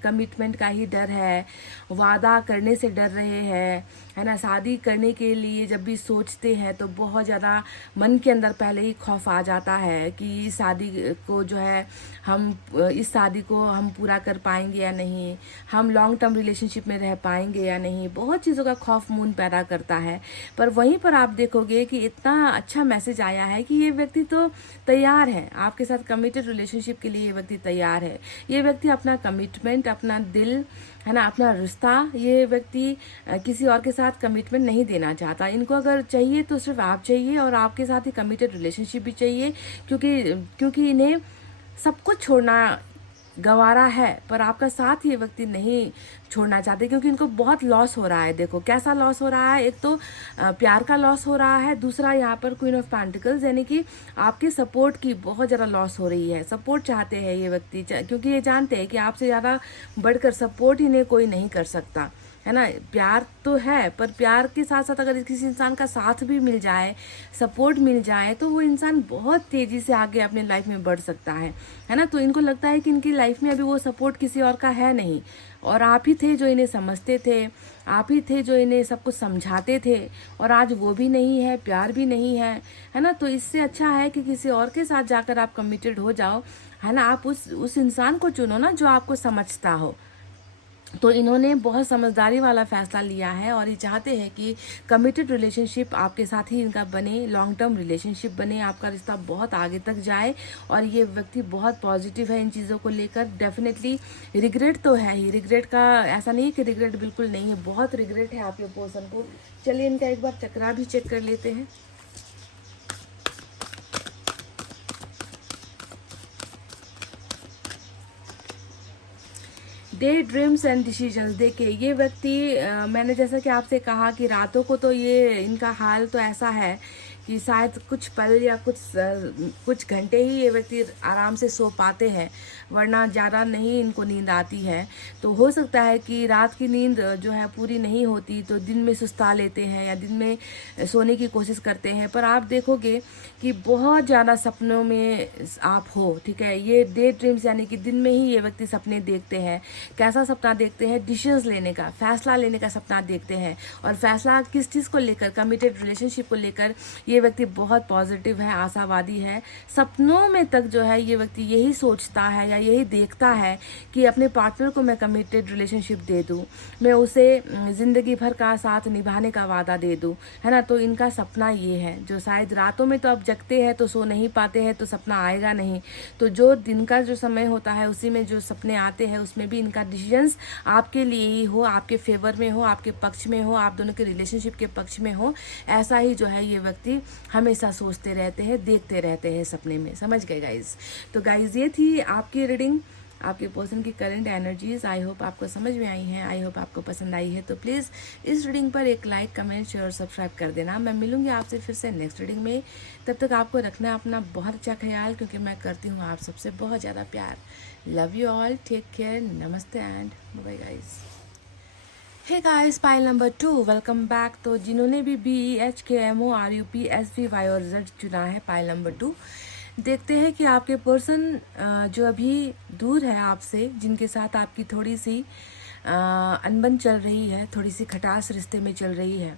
कमिटमेंट का ही डर है, वादा करने से डर रहे हैं, है ना। शादी करने के लिए जब भी सोचते हैं तो बहुत ज़्यादा मन के अंदर पहले ही खौफ आ जाता है कि इस शादी को जो है इस शादी को हम पूरा कर पाएंगे या नहीं, हम लॉन्ग टर्म रिलेशनशिप में रह पाएंगे या नहीं, बहुत चीज़ों का खौफ मून पैदा करता है। पर वहीं पर आप देखोगे कि इतना अच्छा मैसेज आया है कि ये व्यक्ति तो तैयार है आपके साथ कमिटेड रिलेशनशिप के लिए। ये व्यक्ति तैयार है, ये व्यक्ति अपना कमिटमेंट, अपना दिल, है ना, अपना रिश्ता, ये व्यक्ति किसी और के साथ कमिटमेंट नहीं देना चाहता। इनको अगर चाहिए तो सिर्फ आप चाहिए, और आपके साथ ही कमिटेड रिलेशनशिप भी चाहिए, क्योंकि इन्हें सब कुछ छोड़ना गंवारा है, पर आपका साथ ये व्यक्ति नहीं छोड़ना चाहते, क्योंकि इनको बहुत लॉस हो रहा है। देखो कैसा लॉस हो रहा है, एक तो प्यार का लॉस हो रहा है, दूसरा यहाँ पर क्वीन ऑफ पेंटिकल्स यानी कि आपके सपोर्ट की बहुत ज़्यादा लॉस हो रही है। सपोर्ट चाहते हैं ये व्यक्ति, क्योंकि ये जानते हैं कि आपसे ज़्यादा बढ़कर सपोर्ट इन्हें कोई नहीं कर सकता, है ना। प्यार तो है, पर प्यार के साथ साथ अगर किसी इंसान का साथ भी मिल जाए, सपोर्ट मिल जाए, तो वो इंसान बहुत तेज़ी से आगे अपने लाइफ में बढ़ सकता है ना। तो इनको लगता है कि इनकी लाइफ में अभी वो सपोर्ट किसी और का है नहीं, और आप ही थे जो इन्हें समझते थे, आप ही थे जो इन्हें सब कुछ समझाते थे, और आज वो भी नहीं है, प्यार भी नहीं है ना। तो इससे अच्छा है कि किसी और के साथ जाकर आप कमिटेड हो जाओ, है ना। आप उस इंसान को चुनो ना जो आपको समझता हो। तो इन्होंने बहुत समझदारी वाला फैसला लिया है, और ये चाहते हैं कि कमिटेड रिलेशनशिप आपके साथ ही इनका बने, लॉन्ग टर्म रिलेशनशिप बने, आपका रिश्ता बहुत आगे तक जाए। और ये व्यक्ति बहुत पॉजिटिव है इन चीज़ों को लेकर। डेफिनेटली रिग्रेट तो है ही, रिग्रेट का ऐसा नहीं है कि रिग्रेट बिल्कुल नहीं है, बहुत रिग्रेट है आपके पर्सन को। चलिए इनका एक बार चक्रा भी चेक कर लेते हैं। Day dreams and decisions. देखिए ये व्यक्ति मैंने जैसा कि आपसे कहा कि रातों को तो ये इनका हाल तो ऐसा है कि शायद कुछ पल या कुछ घंटे ही ये व्यक्ति आराम से सो पाते हैं, वरना ज़्यादा नहीं इनको नींद आती है। तो हो सकता है कि रात की नींद जो है पूरी नहीं होती तो दिन में सुस्ता लेते हैं या दिन में सोने की कोशिश करते हैं। पर आप देखोगे कि बहुत ज़्यादा सपनों में आप हो, ठीक है। ये डे ड्रीम्स यानी कि दिन में ही ये व्यक्ति सपने देखते हैं। कैसा सपना देखते हैं? डिसीजंस लेने का, फैसला लेने का सपना देखते हैं। और फैसला किस चीज़ को लेकर? कमिटेड रिलेशनशिप को लेकर ये व्यक्ति बहुत पॉजिटिव है, आशावादी है। सपनों में तक जो है ये व्यक्ति यही सोचता है या यही देखता है कि अपने पार्टनर को मैं कमिटेड रिलेशनशिप दे दूं, मैं उसे ज़िंदगी भर का साथ निभाने का वादा दे दूं, है ना। तो इनका सपना ये है, जो शायद रातों में तो अब जगते हैं तो सो नहीं पाते हैं तो सपना आएगा नहीं। तो जो दिन का जो समय होता है उसी में जो सपने आते हैं उसमें भी इनका डिसीजंस आपके लिए ही हो, आपके फेवर में हो, आपके पक्ष में हो, आप दोनों के रिलेशनशिप के पक्ष में हो। ऐसा ही जो है ये व्यक्ति हमेशा सोचते रहते हैं, देखते रहते हैं सपने में। समझ गए गाइज? तो गाइज ये थी आपकी रीडिंग, आपके पर्सन की करंट एनर्जीज। आई होप आपको समझ में आई हैं, आई होप आपको पसंद आई है। तो प्लीज़ इस रीडिंग पर एक लाइक, कमेंट, शेयर और सब्सक्राइब कर देना। मैं मिलूंगी आपसे फिर से नेक्स्ट रीडिंग में। तब तक आपको रखना है अपना बहुत अच्छा ख्याल, क्योंकि मैं करती हूँ आप सबसे बहुत ज़्यादा प्यार। Love you all, take care, नमस्ते and bye guys. Hey guys, pile number 2, welcome back. तो जिन्होंने भी BEHKMORUPSVY और Z चुना है, पाइल नंबर 2, देखते हैं कि आपके पर्सन जो अभी दूर है आपसे, जिनके साथ आपकी थोड़ी सी अनबन चल रही है, थोड़ी सी खटास रिश्ते में चल रही है,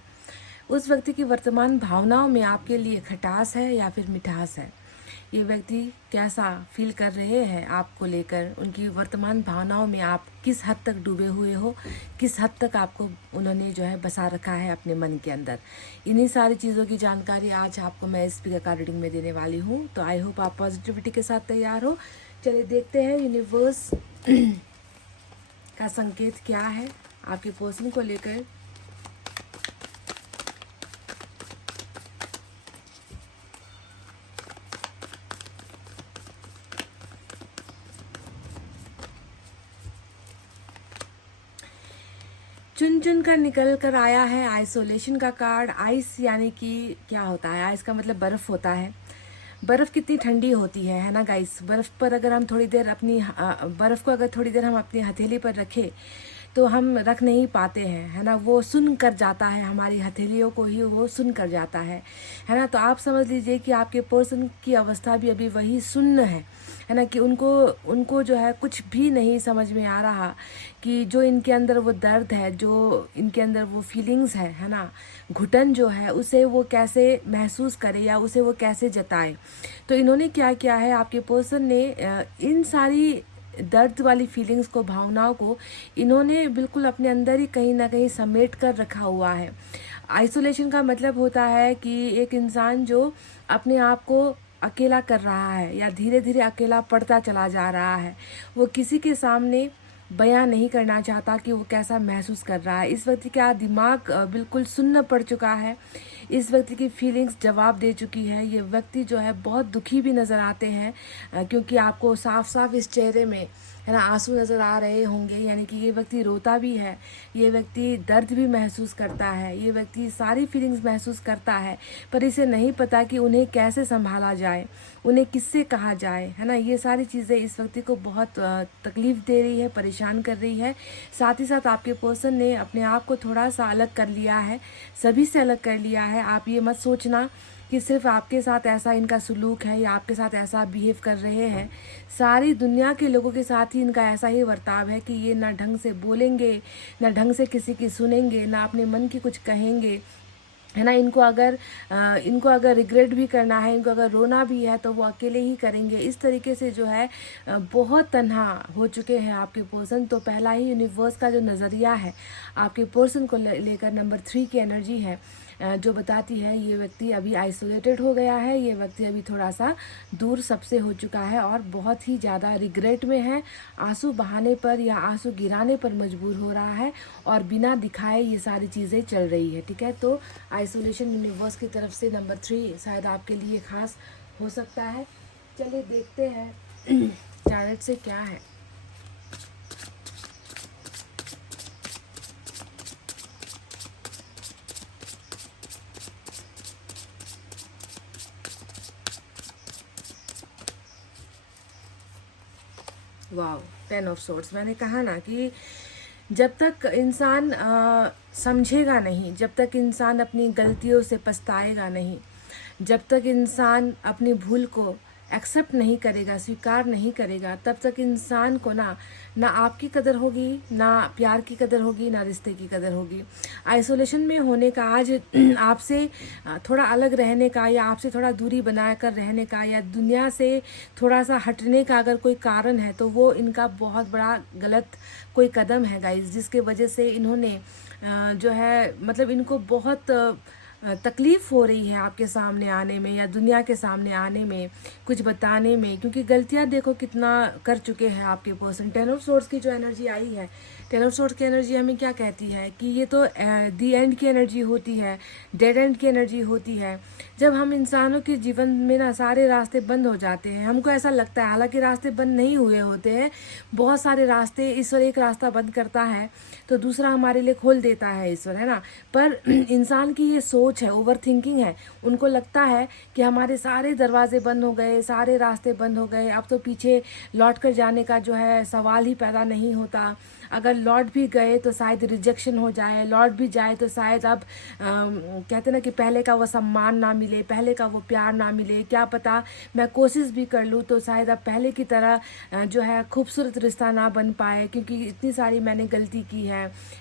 उस व्यक्ति की वर्तमान भावनाओं में आपके लिए खटास है या फिर मिठास है। ये व्यक्ति कैसा फील कर रहे हैं आपको लेकर, उनकी वर्तमान भावनाओं में आप किस हद तक डूबे हुए हो, किस हद तक आपको उन्होंने जो है बसा रखा है अपने मन के अंदर। इन्हीं सारी चीज़ों की जानकारी आज आपको मैं इस स्पीकर का रीडिंग में देने वाली हूँ। तो आई होप आप पॉजिटिविटी के साथ तैयार हो। चलिए देखते हैं यूनिवर्स का संकेत क्या है आपके पर्सन को लेकर। चुन चुन कर निकल कर आया है आइसोलेशन का कार्ड। आइस यानी कि क्या होता है? आइस का मतलब बर्फ़ होता है। बर्फ़ कितनी ठंडी होती है ना गाइस। बर्फ़ पर अगर हम थोड़ी देर अपनी बर्फ़ को अगर थोड़ी देर हम अपनी हथेली पर रखें तो हम रख नहीं पाते हैं, है ना। वो सुन कर जाता है, हमारी हथेलियों को ही वो सुन कर जाता है ना। तो आप समझ लीजिए कि आपके पर्सन की अवस्था भी अभी वही सुन्न है ना, कि उनको जो है कुछ भी नहीं समझ में आ रहा कि जो इनके अंदर वो दर्द है, जो इनके अंदर वो फीलिंग्स है ना, घुटन जो है, उसे वो कैसे महसूस करे या उसे वो कैसे जताए। तो इन्होंने क्या किया है, आपके पर्सन ने इन सारी दर्द वाली फीलिंग्स को, भावनाओं को इन्होंने बिल्कुल अपने अंदर ही कहीं ना कहीं समेट कर रखा हुआ है। आइसोलेशन का मतलब होता है कि एक इंसान जो अपने आप को अकेला कर रहा है या धीरे धीरे अकेला पड़ता चला जा रहा है, वो किसी के सामने बयां नहीं करना चाहता कि वो कैसा महसूस कर रहा है। इस व्यक्ति का दिमाग बिल्कुल सुन्न पड़ चुका है, इस व्यक्ति की फीलिंग्स जवाब दे चुकी है। ये व्यक्ति जो है बहुत दुखी भी नज़र आते हैं, क्योंकि आपको साफ साफ इस चेहरे में है ना आंसू नज़र आ रहे होंगे। यानी कि ये व्यक्ति रोता भी है, ये व्यक्ति दर्द भी महसूस करता है, ये व्यक्ति सारी फीलिंग्स महसूस करता है, पर इसे नहीं पता कि उन्हें कैसे संभाला जाए, उन्हें किससे कहा जाए, है ना। ये सारी चीज़ें इस व्यक्ति को बहुत तकलीफ़ दे रही है, परेशान कर रही है। साथ ही साथ आपके पर्सन ने अपने आप को थोड़ा सा अलग कर लिया है, सभी से अलग कर लिया है। आप ये मत सोचना कि सिर्फ आपके साथ ऐसा इनका सलूक है या आपके साथ ऐसा बिहेव कर रहे हैं। सारी दुनिया के लोगों के साथ ही इनका ऐसा ही बर्ताव है कि ये ना ढंग से बोलेंगे, ना ढंग से किसी की सुनेंगे, ना अपने मन की कुछ कहेंगे, है ना। इनको अगर रिग्रेट भी करना है, इनको अगर रोना भी है तो वो अकेले ही करेंगे। इस तरीके से जो है बहुत तन्हा हो चुके हैं आपके पर्सन। तो पहला ही यूनिवर्स का जो नज़रिया है आपके पर्सन को लेकर, नंबर 3 की एनर्जी है जो बताती है ये व्यक्ति अभी आइसोलेटेड हो गया है, ये व्यक्ति अभी थोड़ा सा दूर सबसे हो चुका है और बहुत ही ज़्यादा रिग्रेट में है, आंसू बहाने पर या आंसू गिराने पर मजबूर हो रहा है और बिना दिखाए ये सारी चीज़ें चल रही है, ठीक है। तो आइसोलेशन यूनिवर्स की तरफ से नंबर 3 शायद आपके लिए खास हो सकता है। चलिए देखते हैं प्लैनेट से क्या है। Wow, 10 of swords. मैंने कहा ना कि जब तक इंसान समझेगा नहीं, जब तक इंसान अपनी गलतियों से पछताएगा नहीं, जब तक इंसान अपनी भूल को एक्सेप्ट नहीं करेगा, स्वीकार नहीं करेगा, तब तक इंसान को ना आपकी कदर होगी, ना प्यार की कदर होगी, ना रिश्ते की कदर होगी। आइसोलेशन में होने का, आज आपसे थोड़ा अलग रहने का, या आपसे थोड़ा दूरी बनाकर रहने का, या दुनिया से थोड़ा सा हटने का अगर कोई कारण है तो वो इनका बहुत बड़ा गलत कोई कदम है गाइस, जिसके वजह से इन्होंने जो है मतलब इनको बहुत तकलीफ़ हो रही है आपके सामने आने में, या दुनिया के सामने आने में, कुछ बताने में, क्योंकि गलतियां देखो कितना कर चुके हैं आपके पर्सन। 10 ऑफ सोर्ड्स की जो एनर्जी आई है, 10 ऑफ सोर्ड्स की एनर्जी हमें क्या कहती है कि ये तो दी एंड की एनर्जी होती है, डेड एंड की एनर्जी होती है। जब हम इंसानों के जीवन में ना सारे रास्ते बंद हो जाते हैं, हमको ऐसा लगता है, हालांकि रास्ते बंद नहीं हुए होते हैं, बहुत सारे रास्ते, ईश्वर एक रास्ता बंद करता है तो दूसरा हमारे लिए खोल देता है ईश्वर, है ना। पर इंसान की ये सोच है, ओवर थिंकिंग है, उनको लगता है कि हमारे सारे दरवाजे बंद हो गए, सारे रास्ते बंद हो गए, अब तो पीछे लौट कर जाने का जो है सवाल ही पैदा नहीं होता। अगर लौट भी गए तो शायद रिजेक्शन हो जाए, लौट भी जाए तो शायद अब कहते ना कि पहले का वो सम्मान ना मिले, पहले का वो प्यार ना मिले, क्या पता मैं कोशिश भी कर लूँ तो शायद अब पहले की तरह जो है खूबसूरत रिश्ता ना बन पाए, क्योंकि इतनी सारी मैंने गलती की है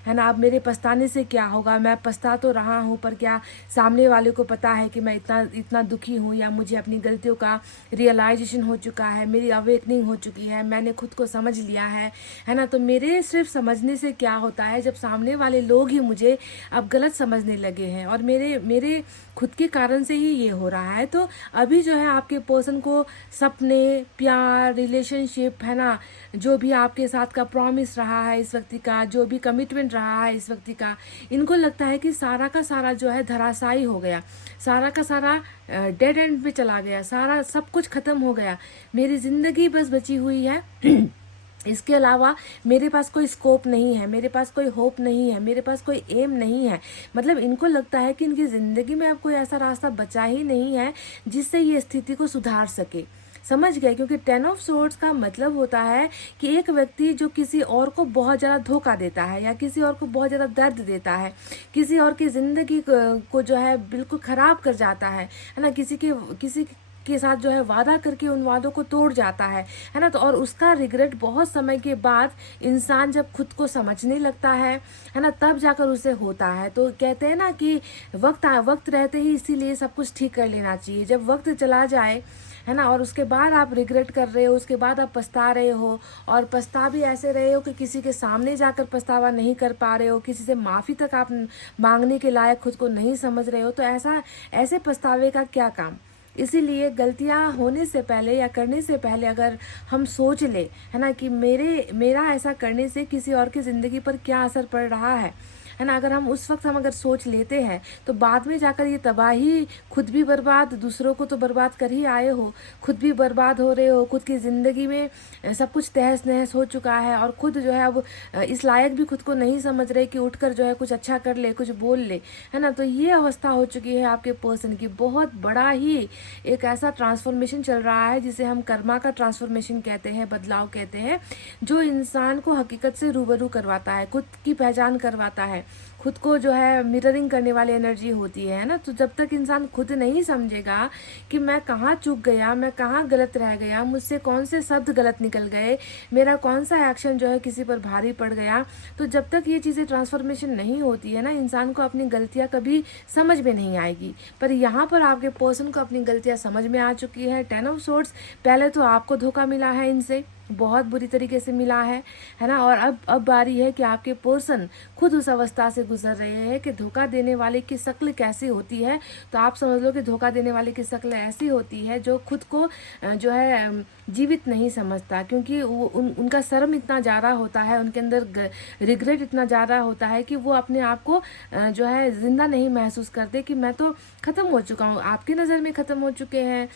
ना। अब मेरे पछताने से क्या होगा, मैं पछता तो रहा हूँ पर क्या सामने वाले को पता है कि मैं इतना दुखी हूँ, या मुझे अपनी गलतियों का रियलाइजेशन हो चुका है, मेरी अवेकनिंग हो चुकी है, मैंने खुद को समझ लिया है ना। तो मेरे सिर्फ समझने से क्या होता है, जब सामने वाले लोग ही मुझे अब गलत समझने लगे हैं और मेरे खुद के कारण से ही ये हो रहा है, तो अभी जो है आपके पर्सन को सपने, प्यार, रिलेशनशिप, है ना, जो भी आपके साथ का प्रॉमिस रहा है इस व्यक्ति का, जो भी कमिटमेंट रहा है इस व्यक्ति का, इनको लगता है कि सारा का सारा जो है धराशायी हो गया, सारा का सारा डेड एंड पे चला गया, सारा सब कुछ खत्म हो गया, मेरी जिंदगी बस बची हुई है इसके अलावा मेरे पास कोई स्कोप नहीं है, मेरे पास कोई होप नहीं है, मेरे पास कोई एम नहीं है। मतलब इनको लगता है कि इनकी ज़िंदगी में अब कोई ऐसा रास्ता बचा ही नहीं है जिससे ये स्थिति को सुधार सके। समझ गए? क्योंकि 10 ऑफ सोर्ड्स का मतलब होता है कि एक व्यक्ति जो किसी और को बहुत ज़्यादा धोखा देता है, या किसी और को बहुत ज़्यादा दर्द देता है, किसी और की ज़िंदगी को जो है बिल्कुल ख़राब कर जाता है ना, किसी के साथ जो है वादा करके उन वादों को तोड़ जाता है ना। तो और उसका रिग्रेट बहुत समय के बाद इंसान जब खुद को समझने लगता है ना, तब जाकर उसे होता है। तो कहते हैं ना कि वक्त रहते ही इसीलिए सब कुछ ठीक कर लेना चाहिए। जब वक्त चला जाए, है ना, और उसके बाद आप रिग्रेट कर रहे हो, उसके बाद आप पछता रहे हो, और पछता भी ऐसे रहे हो कि किसी के सामने जाकर पछतावा नहीं कर पा रहे हो, किसी से माफ़ी तक आप मांगने के लायक खुद को नहीं समझ रहे हो, तो ऐसे पछतावे का क्या काम। इसीलिए गलतियां होने से पहले या करने से पहले अगर हम सोच ले, है ना, कि मेरा ऐसा करने से किसी और की ज़िंदगी पर क्या असर पड़ रहा है ना, अगर हम उस वक्त अगर सोच लेते हैं तो बाद में जाकर ये तबाही, खुद भी बर्बाद, दूसरों को तो बर्बाद कर ही आए हो, खुद भी बर्बाद हो रहे हो, खुद की ज़िंदगी में सब कुछ तहस नहस हो चुका है, और खुद जो है अब इस लायक भी खुद को नहीं समझ रहे कि उठकर जो है कुछ अच्छा कर ले, कुछ बोल ले, है ना। तो ये अवस्था हो चुकी है आपके पर्सन की। बहुत बड़ा ही एक ऐसा ट्रांसफॉर्मेशन चल रहा है जिसे हम कर्मा का ट्रांसफॉर्मेशन कहते हैं, बदलाव कहते हैं, जो इंसान को हकीकत से रूबरू करवाता है, खुद की पहचान करवाता है, खुद को जो है मिररिंग करने वाली एनर्जी होती है ना। तो जब तक इंसान खुद नहीं समझेगा कि मैं कहाँ चूक गया, मैं कहाँ गलत रह गया, मुझसे कौन से शब्द गलत निकल गए, मेरा कौन सा एक्शन जो है किसी पर भारी पड़ गया, तो जब तक ये चीज़ें ट्रांसफॉर्मेशन नहीं होती है ना, इंसान को अपनी गलतियाँ कभी समझ में नहीं आएगी। पर यहाँ पर आपके पर्सन को अपनी गलतियाँ समझ में आ चुकी है। 10 ऑफ सोर्ड्स, पहले तो आपको धोखा मिला है इनसे, बहुत बुरी तरीके से मिला है ना, और अब बारी है कि आपके पर्सन खुद उस अवस्था से गुजर रहे हैं कि धोखा देने वाले की शक्ल कैसी होती है। तो आप समझ लो कि धोखा देने वाले की शक्ल ऐसी होती है जो खुद को जो है जीवित नहीं समझता, क्योंकि उनका शर्म इतना ज़्यादा होता है, उनके अंदर रिग्रेट इतना ज़्यादा होता है कि वो अपने आप को जो है जिंदा नहीं महसूस करते कि मैं तो ख़त्म हो चुका हूँ। आपकी नज़र में ख़त्म हो चुके हैं,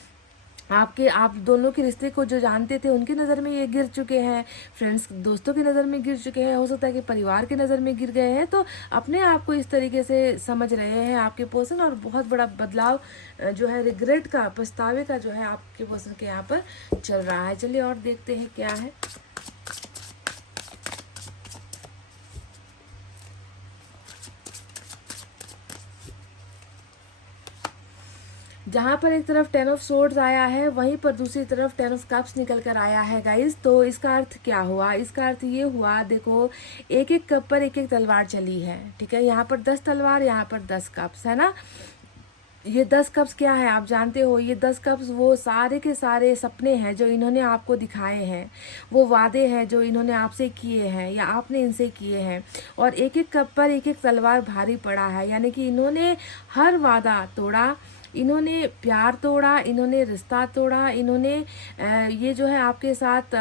आप दोनों के रिश्ते को जो जानते थे उनकी नज़र में ये गिर चुके हैं, फ्रेंड्स दोस्तों की नज़र में गिर चुके हैं, हो सकता है कि परिवार की नज़र में गिर गए हैं। तो अपने आप को इस तरीके से समझ रहे हैं आपके पर्सन, और बहुत बड़ा बदलाव जो है रिग्रेट का, पछतावे का जो है आपके पर्सन के यहाँ पर चल रहा है। चलिए और देखते हैं क्या है। जहाँ पर एक तरफ 10 ऑफ सोर्ड्स आया है, वहीं पर दूसरी तरफ 10 ऑफ कप्स निकल कर आया है गाइस। तो इसका अर्थ क्या हुआ? इसका अर्थ ये हुआ, देखो एक एक कप पर एक एक तलवार चली है, ठीक है। यहाँ पर 10 तलवार, यहाँ पर 10 कप्स है ना। ये 10 कप्स क्या है आप जानते हो? ये 10 कप्स वो सारे के सारे सपने हैं जो इन्होंने आपको दिखाए हैं, वो वादे हैं जो इन्होंने आपसे किए हैं या आपने इनसे किए हैं। और एक एक कप पर एक एक तलवार भारी पड़ा है, यानी कि इन्होंने हर वादा तोड़ा, इन्होंने प्यार तोड़ा, इन्होंने रिश्ता तोड़ा, इन्होंने ये जो है आपके साथ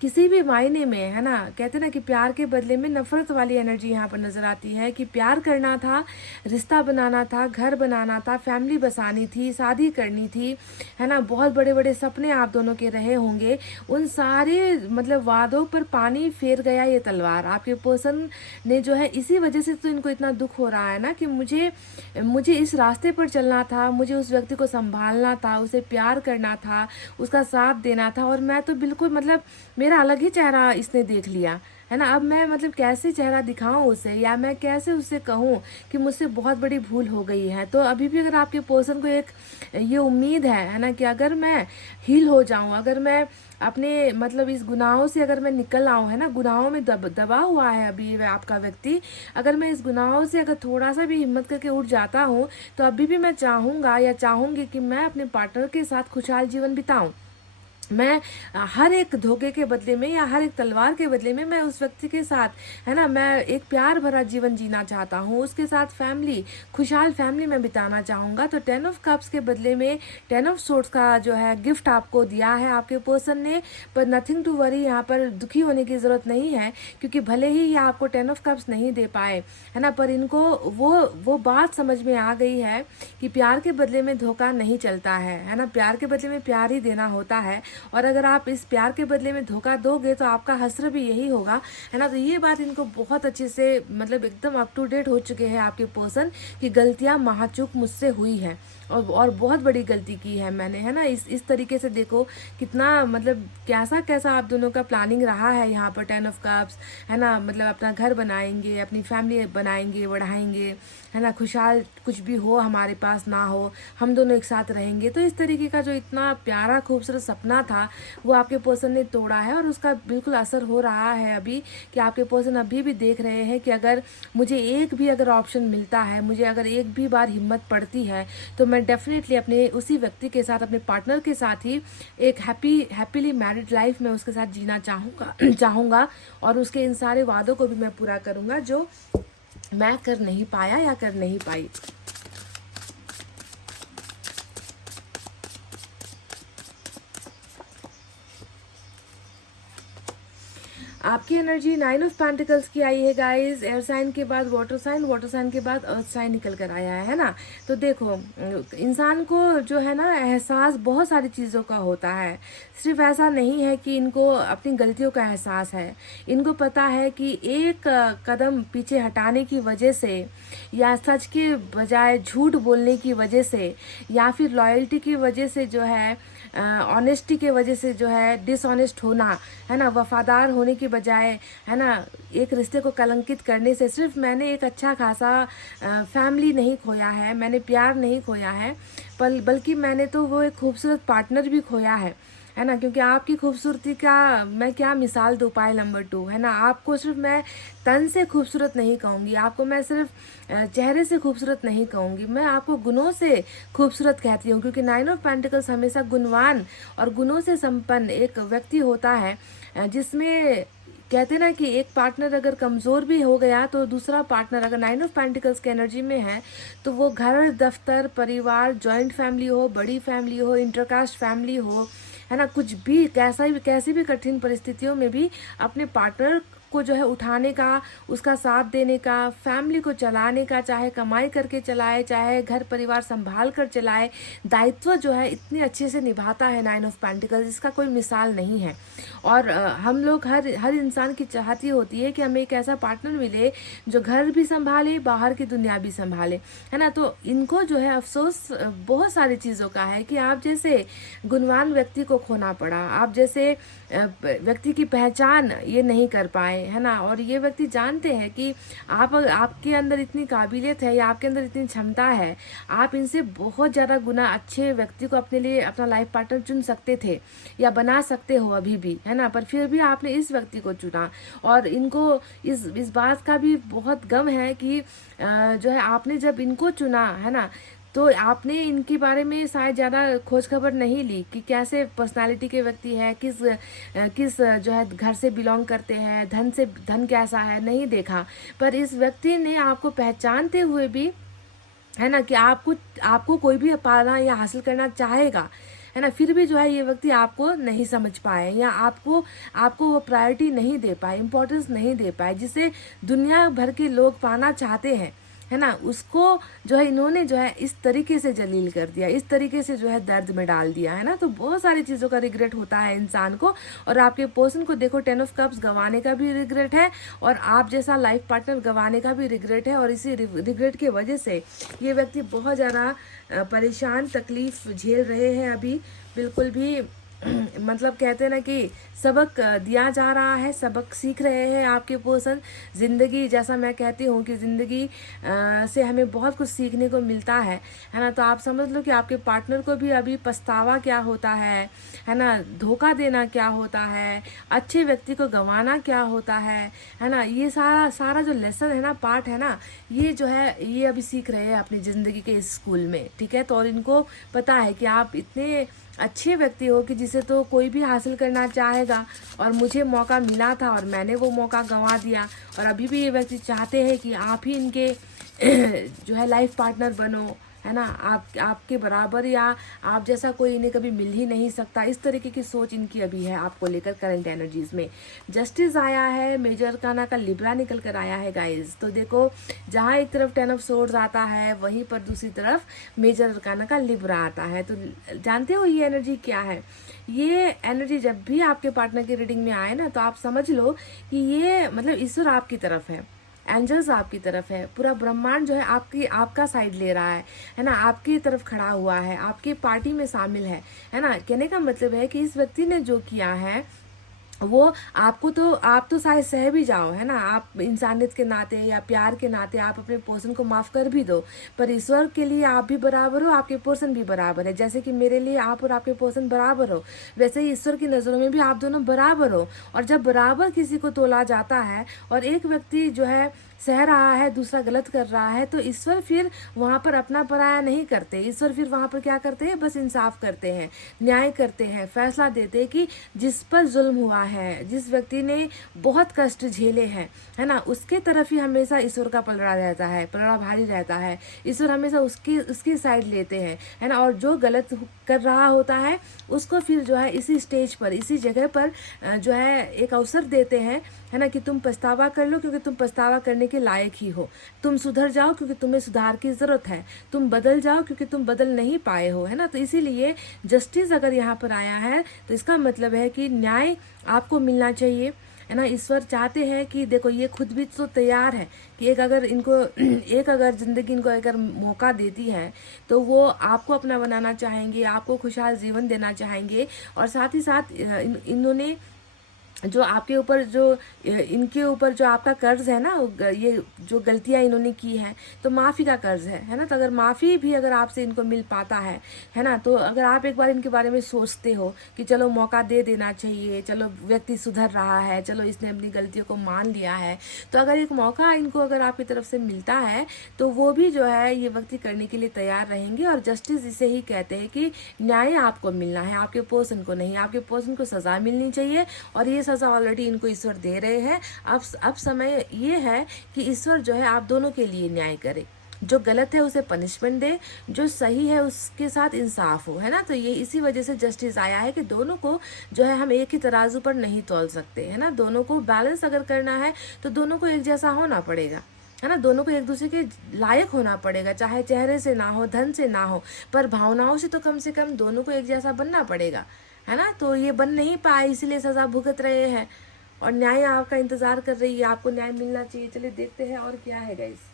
किसी भी मायने में, है ना, कहते ना कि प्यार के बदले में नफरत वाली एनर्जी यहाँ पर नजर आती है कि प्यार करना था, रिश्ता बनाना था, घर बनाना था, फैमिली बसानी थी, शादी करनी थी, है ना, बहुत बड़े बड़े सपने आप दोनों के रहे होंगे। उन सारे मतलब वादों पर पानी फेर गया ये तलवार। आपके पर्सन ने जो है, इसी वजह से तो इनको इतना दुख हो रहा है ना कि मुझे इस रास्ते पर चलना था, मुझे उस व्यक्ति को संभालना था, उसे प्यार करना था, उसका साथ देना था, और मैं तो बिल्कुल मतलब मेरा अलग ही चेहरा इसने देख लिया, है ना। अब मैं मतलब कैसे चेहरा दिखाऊं उसे, या मैं कैसे उससे कहूं कि मुझसे बहुत बड़ी भूल हो गई है। तो अभी भी अगर आपके पर्सन को एक ये उम्मीद है ना, कि अगर मैं हील हो जाऊं, अगर मैं अपने मतलब इस गुनाहों से अगर मैं निकल आऊं, है ना, गुनाहों में दबा हुआ है अभी आपका व्यक्ति, अगर मैं इस गुनाहों से अगर थोड़ा सा भी हिम्मत करके उठ जाता हूं, तो अभी भी मैं चाहूंगा या चाहूंगी कि मैं अपने पार्टनर के साथ खुशहाल जीवन बिताऊं। मैं हर एक धोखे के बदले में या हर एक तलवार के बदले में मैं उस व्यक्ति के साथ, है ना, मैं एक प्यार भरा जीवन जीना चाहता हूँ, उसके साथ फैमिली, खुशहाल फैमिली में बिताना चाहूँगा। तो 10 ऑफ कप्स के बदले में 10 ऑफ सोर्ड्स का जो है गिफ्ट आपको दिया है आपके पर्सन ने। पर नथिंग टू वरी, यहाँ पर दुखी होने की ज़रूरत नहीं है, क्योंकि भले ही ये आपको 10 ऑफ कप्स नहीं दे पाए, है ना, पर इनको वो बात समझ में आ गई है कि प्यार के बदले में धोखा नहीं चलता है ना, प्यार के बदले में प्यार ही देना होता है। और अगर आप इस प्यार के बदले में धोखा दोगे तो आपका हश्र भी यही होगा, है ना। तो ये बात इनको बहुत अच्छे से मतलब एकदम अप टू डेट हो चुके हैं आपके पर्सन कि गलतियां महाचूक मुझसे हुई है, और बहुत बड़ी गलती की है मैंने, है ना। इस तरीके से देखो कितना मतलब कैसा आप दोनों का प्लानिंग रहा है यहाँ पर 10 ऑफ कप्स, है ना, मतलब अपना घर बनाएंगे, अपनी फैमिली बनाएंगे, बढ़ाएंगे, है ना, खुशहाल कुछ भी हो हमारे पास ना हो, हम दोनों एक साथ रहेंगे। तो इस तरीके का जो इतना प्यारा खूबसूरत सपना था वो आपके पर्सन ने तोड़ा है, और उसका बिल्कुल असर हो रहा है अभी कि आपके पर्सन अभी भी देख रहे हैं कि अगर मुझे एक भी अगर ऑप्शन मिलता है, मुझे अगर एक भी बार हिम्मत पड़ती है, तो मैं डेफिनेटली अपने उसी व्यक्ति के साथ, अपने पार्टनर के साथ ही एक हैप्पीली मैरिड लाइफ में उसके साथ जीना चाहूँगा और उसके इन सारे वादों को भी मैं पूरा करूँगा जो मैं कर नहीं पाया या कर नहीं पाई। आपकी एनर्जी 9 ऑफ पेंटिकल्स की आई है गाइस। एयर साइन के बाद वाटर साइन, वाटर साइन के बाद अर्थ साइन निकल कर आया है ना। तो देखो इंसान को जो है ना एहसास बहुत सारी चीज़ों का होता है, सिर्फ ऐसा नहीं है कि इनको अपनी गलतियों का एहसास है। इनको पता है कि एक कदम पीछे हटाने की वजह से, या सच के बजाय झूठ बोलने की वजह से, या फिर लॉयल्टी की वजह से जो है, ऑनेस्टी के वजह से जो है डिसऑनेस्ट होना, है ना, वफादार होने की बजाय, है ना, एक रिश्ते को कलंकित करने से सिर्फ मैंने एक अच्छा खासा फैमिली नहीं खोया है, मैंने प्यार नहीं खोया है, बल्कि मैंने तो वो एक खूबसूरत पार्टनर भी खोया है ना। क्योंकि आपकी खूबसूरती का मैं क्या मिसाल दूँ, पायल नंबर 2, है ना। आपको सिर्फ मैं तन से खूबसूरत नहीं कहूँगी, आपको मैं सिर्फ चेहरे से खूबसूरत नहीं कहूँगी, मैं आपको गुणों से खूबसूरत कहती हूँ। क्योंकि 9 ऑफ पेंटिकल्स हमेशा गुणवान और गुणों से संपन्न एक व्यक्ति होता है, जिसमें कहते ना कि एक पार्टनर अगर कमज़ोर भी हो गया तो दूसरा पार्टनर अगर 9 ऑफ पेंटिकल्स की एनर्जी में है तो वो घर, दफ्तर, परिवार, जॉइंट फैमिली हो, बड़ी फैमिली हो, इंटरकास्ट फैमिली हो, है ना, कुछ भी कैसी भी कठिन परिस्थितियों में भी अपने पार्टनर को जो है उठाने का, उसका साथ देने का, फैमिली को चलाने का, चाहे कमाई करके चलाए, चाहे घर परिवार संभाल कर चलाए, दायित्व जो है इतने अच्छे से निभाता है 9 ऑफ पेंटिकल्स, इसका कोई मिसाल नहीं है। और हम लोग हर इंसान की चाहती होती है कि हमें एक ऐसा पार्टनर मिले जो घर भी संभाले, बाहर की दुनिया भी संभाले, है ना। तो इनको जो है अफसोस बहुत सारी चीज़ों का है कि आप जैसे गुणवान व्यक्ति को खोना पड़ा, आप जैसे व्यक्ति की पहचान ये नहीं कर पाए, है ना, और ये व्यक्ति जानते हैं कि आपके अंदर इतनी काबिलियत है या आपके अंदर इतनी क्षमता है, आप इनसे बहुत ज़्यादा गुना अच्छे व्यक्ति को अपने लिए अपना लाइफ पार्टनर चुन सकते थे या बना सकते हो अभी भी, है ना, पर फिर भी आपने इस व्यक्ति को चुना। और इनको इस बात का भी बहुत गम है कि जो है आपने जब इनको चुना, है ना, तो आपने इनके बारे में शायद ज़्यादा खोज खबर नहीं ली कि कैसे पर्सनालिटी के व्यक्ति है, किस जो है घर से बिलोंग करते हैं, धन कैसा है, नहीं देखा। पर इस व्यक्ति ने आपको पहचानते हुए भी, है ना, कि आपको कोई भी पाना या हासिल करना चाहेगा, है ना, फिर भी जो है ये व्यक्ति आपको नहीं समझ पाए या आपको वो प्रायोरिटी नहीं दे पाए, इम्पोर्टेंस नहीं दे पाए, जिसे दुनिया भर के लोग पाना चाहते हैं, है ना, उसको जो है इन्होंने जो है इस तरीके से जलील कर दिया, इस तरीके से जो है दर्द में डाल दिया, है ना। तो बहुत सारी चीज़ों का रिग्रेट होता है इंसान को। और आपके पर्सन को देखो 10 ऑफ कप्स गंवाने का भी रिग्रेट है और आप जैसा लाइफ पार्टनर गंवाने का भी रिग्रेट है। और इसी रिग्रेट की वजह से ये व्यक्ति बहुत ज़्यादा परेशान, तकलीफ झेल रहे हैं अभी, बिल्कुल भी मतलब कहते हैं ना कि सबक दिया जा रहा है, सबक सीख रहे हैं आपके पर्सन। ज़िंदगी, जैसा मैं कहती हूँ कि ज़िंदगी से हमें बहुत कुछ सीखने को मिलता है ना। तो आप समझ लो कि आपके पार्टनर को भी अभी पछतावा क्या होता है ना, धोखा देना क्या होता है, अच्छे व्यक्ति को गंवाना क्या होता है ना, ये सारा जो लेसन है ना, पार्ट है ना, ये जो है ये अभी सीख रहे हैं अपनी ज़िंदगी के इस स्कूल में, ठीक है। तो और इनको पता है कि आप इतने अच्छे व्यक्ति हो कि जिसे तो कोई भी हासिल करना चाहेगा, और मुझे मौका मिला था और मैंने वो मौका गंवा दिया। और अभी भी ये व्यक्ति चाहते हैं कि आप ही इनके जो है लाइफ पार्टनर बनो, है ना, आपके बराबर या आप जैसा कोई इन्हें कभी मिल ही नहीं सकता। इस तरीके की सोच इनकी अभी है आपको लेकर करंट एनर्जीज में। जस्टिस आया है, मेजर अरकाना का लिब्रा निकल कर आया है गाइज। तो देखो, जहाँ एक तरफ 10 ऑफ सोर्ड्स आता है, वहीं पर दूसरी तरफ मेजर अरकाना का लिब्रा आता है। तो जानते हो ये एनर्जी क्या है? ये एनर्जी जब भी आपके पार्टनर की रीडिंग में आए ना, तो आप समझ लो कि ये मतलब ईश्वर आपकी तरफ है, एंजल्स आपकी तरफ है, पूरा ब्रह्मांड जो है आपका साइड ले रहा है ना, आपकी तरफ खड़ा हुआ है, आपकी पार्टी में शामिल है ना। कहने का मतलब है कि इस व्यक्ति ने जो किया है वो आप तो शायद सह भी जाओ, है ना, आप इंसानियत के नाते या प्यार के नाते आप अपने पर्सन को माफ़ कर भी दो, पर ईश्वर के लिए आप भी बराबर हो, आपके पर्सन भी बराबर है। जैसे कि मेरे लिए आप और आपके पर्सन बराबर हो, वैसे ही ईश्वर की नज़रों में भी आप दोनों बराबर हो। और जब बराबर किसी को तोला जाता है और एक व्यक्ति जो है सह रहा है, दूसरा गलत कर रहा है, तो ईश्वर फिर वहाँ पर अपना पराया नहीं करते। ईश्वर फिर वहाँ पर क्या करते हैं? बस इंसाफ करते हैं, न्याय करते हैं, फैसला देते हैं कि जिस पर जुल्म हुआ है, जिस व्यक्ति ने बहुत कष्ट झेले हैं, है ना, उसके तरफ ही हमेशा ईश्वर का पलड़ा रहता है, पलड़ा भारी रहता है। ईश्वर हमेशा उसकी साइड लेते हैं, है ना। और जो गलत कर रहा होता है उसको फिर जो है इसी स्टेज पर, इसी जगह पर जो है एक अवसर देते हैं, है ना, कि तुम पछतावा कर लो क्योंकि तुम पछतावा करने के लायक ही हो, तुम सुधर जाओ क्योंकि तुम्हें सुधार की ज़रूरत है, तुम बदल जाओ क्योंकि तुम बदल नहीं पाए हो, है ना। तो इसीलिए जस्टिस अगर यहाँ पर आया है तो इसका मतलब है कि न्याय आपको मिलना चाहिए, है ना। ईश्वर चाहते हैं कि देखो, ये खुद भी तो तैयार है कि एक अगर ज़िंदगी इनको अगर मौका देती है तो वो आपको अपना बनाना चाहेंगे, आपको खुशहाल जीवन देना चाहेंगे। और साथ ही साथ इन्होंने जो आपके ऊपर इनके ऊपर जो आपका कर्ज है ना, ये जो गलतियां इन्होंने की हैं, तो माफ़ी का कर्ज है ना। तो अगर माफ़ी भी अगर आपसे इनको मिल पाता है ना, तो अगर आप एक बार इनके बारे में सोचते हो कि चलो मौका दे देना चाहिए, चलो व्यक्ति सुधर रहा है, चलो इसने अपनी गलतियों को मान लिया है, तो अगर एक मौका इनको अगर आपकी तरफ से मिलता है तो वो भी जो है ये व्यक्ति करने के लिए तैयार रहेंगे। और जस्टिस इसे ही कहते हैं कि न्याय आपको मिलना है, आपके पर्सन को नहीं। आपके पर्सन को सज़ा मिलनी चाहिए और ये सज़ा ऑलरेडी इनको ईश्वर दे रहे हैं। अब समय ये है कि ईश्वर जो है आप दोनों के लिए न्याय करे, जो गलत है उसे पनिशमेंट दे, जो सही है उसके साथ इंसाफ हो, है ना। तो ये इसी वजह से जस्टिस आया है कि दोनों को जो है हम एक ही तराजू पर नहीं तौल सकते, है ना। दोनों को बैलेंस अगर करना है तो दोनों को एक जैसा होना पड़ेगा, है ना। दोनों को एक दूसरे के लायक होना पड़ेगा, चाहे चेहरे से ना हो, धन से ना हो, पर भावनाओं से तो कम से कम दोनों को एक जैसा बनना पड़ेगा, है ना। तो ये बन नहीं पाए, इसीलिए सज़ा भुगत रहे हैं और न्याय आपका इंतज़ार कर रही है, आपको न्याय मिलना चाहिए। चलिए देखते हैं और क्या है guys.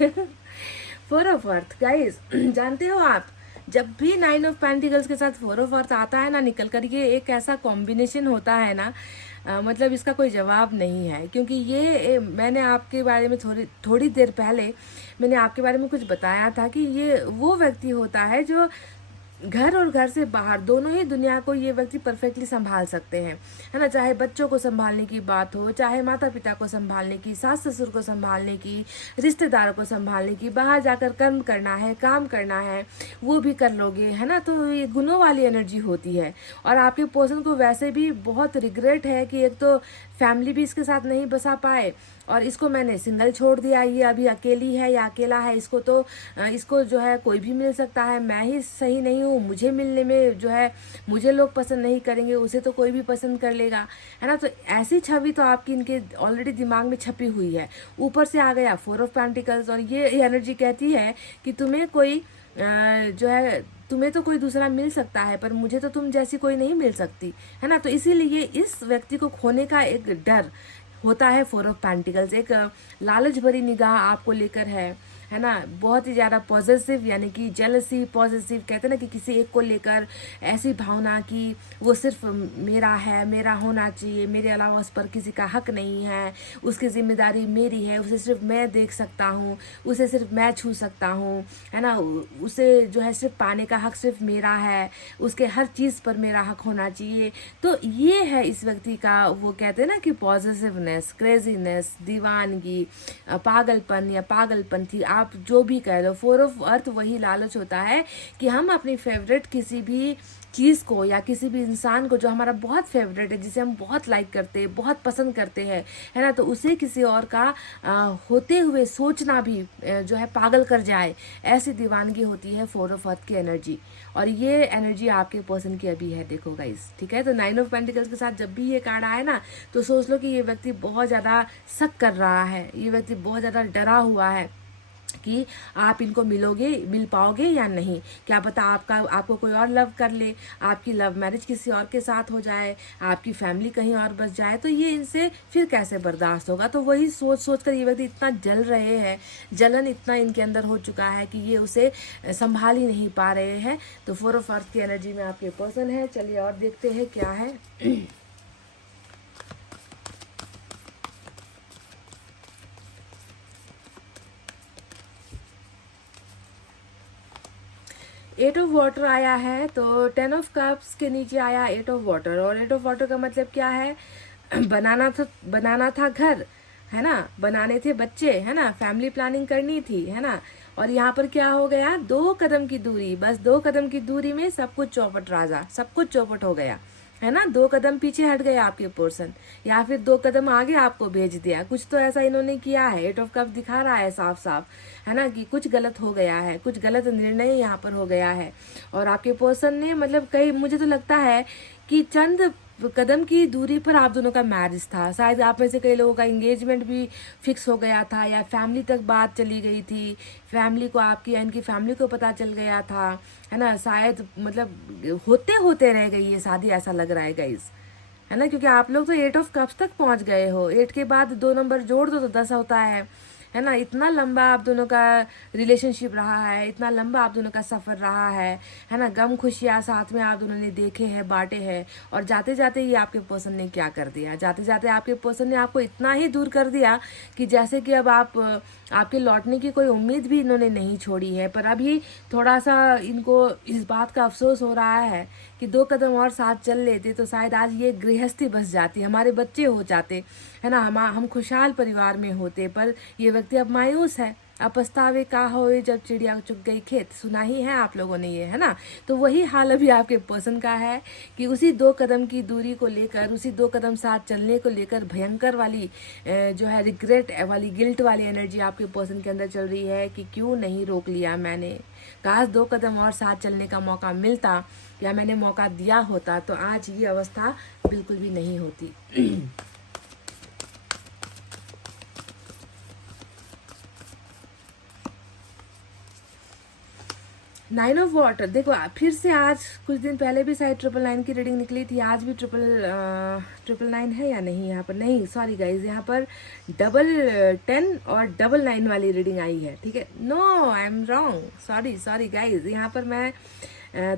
Four of earth guys, जानते हो आप, जब भी नाइन ऑफ पेंटिकल्स के साथ फोर ऑफ अर्थ आता है ना निकल कर, ये एक ऐसा कॉम्बिनेशन होता है ना, मतलब इसका कोई जवाब नहीं है। क्योंकि मैंने आपके बारे में थोड़ी देर पहले मैंने आपके बारे में कुछ बताया था कि ये वो व्यक्ति होता है जो घर और घर से बाहर दोनों ही दुनिया को ये व्यक्ति परफेक्टली संभाल सकते हैं, है ना। चाहे बच्चों को संभालने की बात हो, चाहे माता पिता को संभालने की, सास ससुर को संभालने की, रिश्तेदारों को संभालने की, बाहर जाकर कर्म करना है, काम करना है, वो भी कर लोगे, है ना। तो ये गुणों वाली एनर्जी होती है। और आपके पर्सन को वैसे भी बहुत रिग्रेट है कि एक तो फैमिली भी इसके साथ नहीं बसा पाए, और इसको मैंने सिंगल छोड़ दिया, ये अभी अकेली है या अकेला है, इसको जो है कोई भी मिल सकता है, मैं ही सही नहीं हूँ, मुझे मिलने में जो है मुझे लोग पसंद नहीं करेंगे, उसे तो कोई भी पसंद कर लेगा, है ना। तो ऐसी छवि तो आपकी इनके ऑलरेडी दिमाग में छपी हुई है। ऊपर से आ गया फोर ऑफ पेंटिकल्स, और ये एनर्जी कहती है कि तुम्हें कोई जो है तुम्हें तो कोई दूसरा मिल सकता है, पर मुझे तो तुम जैसी कोई नहीं मिल सकती, है ना। तो इसीलिए इस व्यक्ति को खोने का एक डर होता है। फोर ऑफ पेंटिकल्स एक लालच भरी निगाह आपको लेकर है ना। बहुत ही ज़्यादा पॉजिटिव, यानी कि जेलसी पॉजिटिव कहते हैं ना, कि किसी एक को लेकर ऐसी भावना कि वो सिर्फ मेरा है, मेरा होना चाहिए, मेरे अलावा उस पर किसी का हक नहीं है, उसकी जिम्मेदारी मेरी है, उसे सिर्फ मैं देख सकता हूँ, उसे सिर्फ मैं छू सकता हूँ, है ना। उसे जो है सिर्फ पाने का हक सिर्फ मेरा है, उसके हर चीज़ पर मेरा हक होना चाहिए। तो ये है इस व्यक्ति का, वो कहते हैं ना कि पॉजिटिवनेस, क्रेजीनेस, दीवानगी, पागलपन या पागलपंथी, आप जो भी कह लो। फोर ऑफ अर्थ वही लालच होता है कि हम अपनी फेवरेट किसी भी चीज़ को या किसी भी इंसान को जो हमारा बहुत फेवरेट है, जिसे हम बहुत लाइक करते हैं, बहुत पसंद करते हैं, है ना, तो उसे किसी और का होते हुए सोचना भी जो है पागल कर जाए, ऐसी दीवानगी होती है फोर ऑफ अर्थ की एनर्जी। और ये एनर्जी आपके पर्सन की अभी है, देखो गाइस, ठीक है। तो नाइन ऑफ पेंटिकल्स के साथ जब भी ये कार्ड आए ना, तो सोच लो कि ये व्यक्ति बहुत ज़्यादा शक कर रहा है, ये व्यक्ति बहुत ज़्यादा डरा हुआ है कि आप इनको मिल पाओगे या नहीं। क्या पता आपको कोई और लव कर ले, आपकी लव मैरिज किसी और के साथ हो जाए, आपकी फैमिली कहीं और बस जाए, तो ये इनसे फिर कैसे बर्दाश्त होगा। तो वही सोच कर ये व्यक्ति इतना जल रहे हैं, जलन इतना इनके अंदर हो चुका है कि ये उसे संभाल ही नहीं पा रहे हैं। तो फोर ऑफ अर्थ की एनर्जी में आपके पर्सन है। चलिए और देखते हैं क्या है। एट ऑफ वाटर आया है, तो 10 ऑफ कप्स के नीचे आया एट ऑफ वाटर। और एट ऑफ वाटर का मतलब क्या है? बनाना था घर, है ना, बनाने थे बच्चे, है ना, फैमिली प्लानिंग करनी थी, है ना। और यहाँ पर क्या हो गया? 2 कदम की दूरी, बस 2 कदम की दूरी में सब कुछ चौपट राजा, सब कुछ चौपट हो गया, है ना। 2 कदम पीछे हट गया आपके पर्सन, या फिर 2 कदम आगे आपको भेज दिया। कुछ तो ऐसा इन्होंने किया है, एट ऑफ कप दिखा रहा है साफ साफ, है ना, कि कुछ गलत हो गया है, कुछ गलत निर्णय यहाँ पर हो गया है। और आपके पर्सन ने मतलब कई, मुझे तो लगता है कि चंद कदम की दूरी पर आप दोनों का मैरिज था। शायद आप में से कई लोगों का एंगेजमेंट भी फिक्स हो गया था, या फैमिली तक बात चली गई थी, फैमिली को आपकी या इनकी फैमिली को पता चल गया था, है ना। शायद मतलब होते होते रह गई ये शादी, ऐसा लग रहा है गाइस, है ना। क्योंकि आप लोग तो 8 ऑफ कप्स तक पहुंच गए हो, 8 के बाद 2 नंबर जोड़ दो तो 10 होता है ना। इतना लंबा आप दोनों का रिलेशनशिप रहा है, इतना लंबा आप दोनों का सफ़र रहा है ना। गम खुशियाँ साथ में आप दोनों ने देखे हैं, बांटे हैं। और जाते जाते ये आपके पर्सन ने क्या कर दिया? जाते जाते आपके पर्सन ने आपको इतना ही दूर कर दिया कि जैसे कि अब आपके लौटने की कोई उम्मीद भी इन्होंने नहीं छोड़ी है। पर अभी थोड़ा सा इनको इस बात का अफसोस हो रहा है कि 2 कदम और साथ चल लेते तो शायद आज ये गृहस्थी बस जाती, हमारे बच्चे हो जाते, है ना, हम खुशहाल परिवार में होते। पर ये व्यक्ति अब मायूस है। अब पछतावे का होए जब चिड़िया चुग गई खेत, सुना ही है आप लोगों ने ये, है ना। तो वही हाल अभी आपके पर्सन का है कि उसी 2 कदम की दूरी को लेकर, उसी 2 कदम साथ चलने को लेकर भयंकर वाली जो है रिग्रेट वाली, गिल्ट वाली एनर्जी आपके पर्सन के अंदर चल रही है कि क्यों नहीं रोक लिया मैंने, काश 2 कदम और साथ चलने का मौका मिलता या मैंने मौका दिया होता तो आज ये अवस्था बिल्कुल भी नहीं होती। नाइन ऑफ वाटर, देखो फिर से आज कुछ दिन पहले भी शायद 999 की रीडिंग निकली थी, आज भी 999 है या नहीं, यहाँ पर नहीं, सॉरी गाइज, यहाँ पर 1010 और 99 वाली रीडिंग आई है, ठीक है। No, I am wrong, sorry sorry guys, यहाँ पर मैं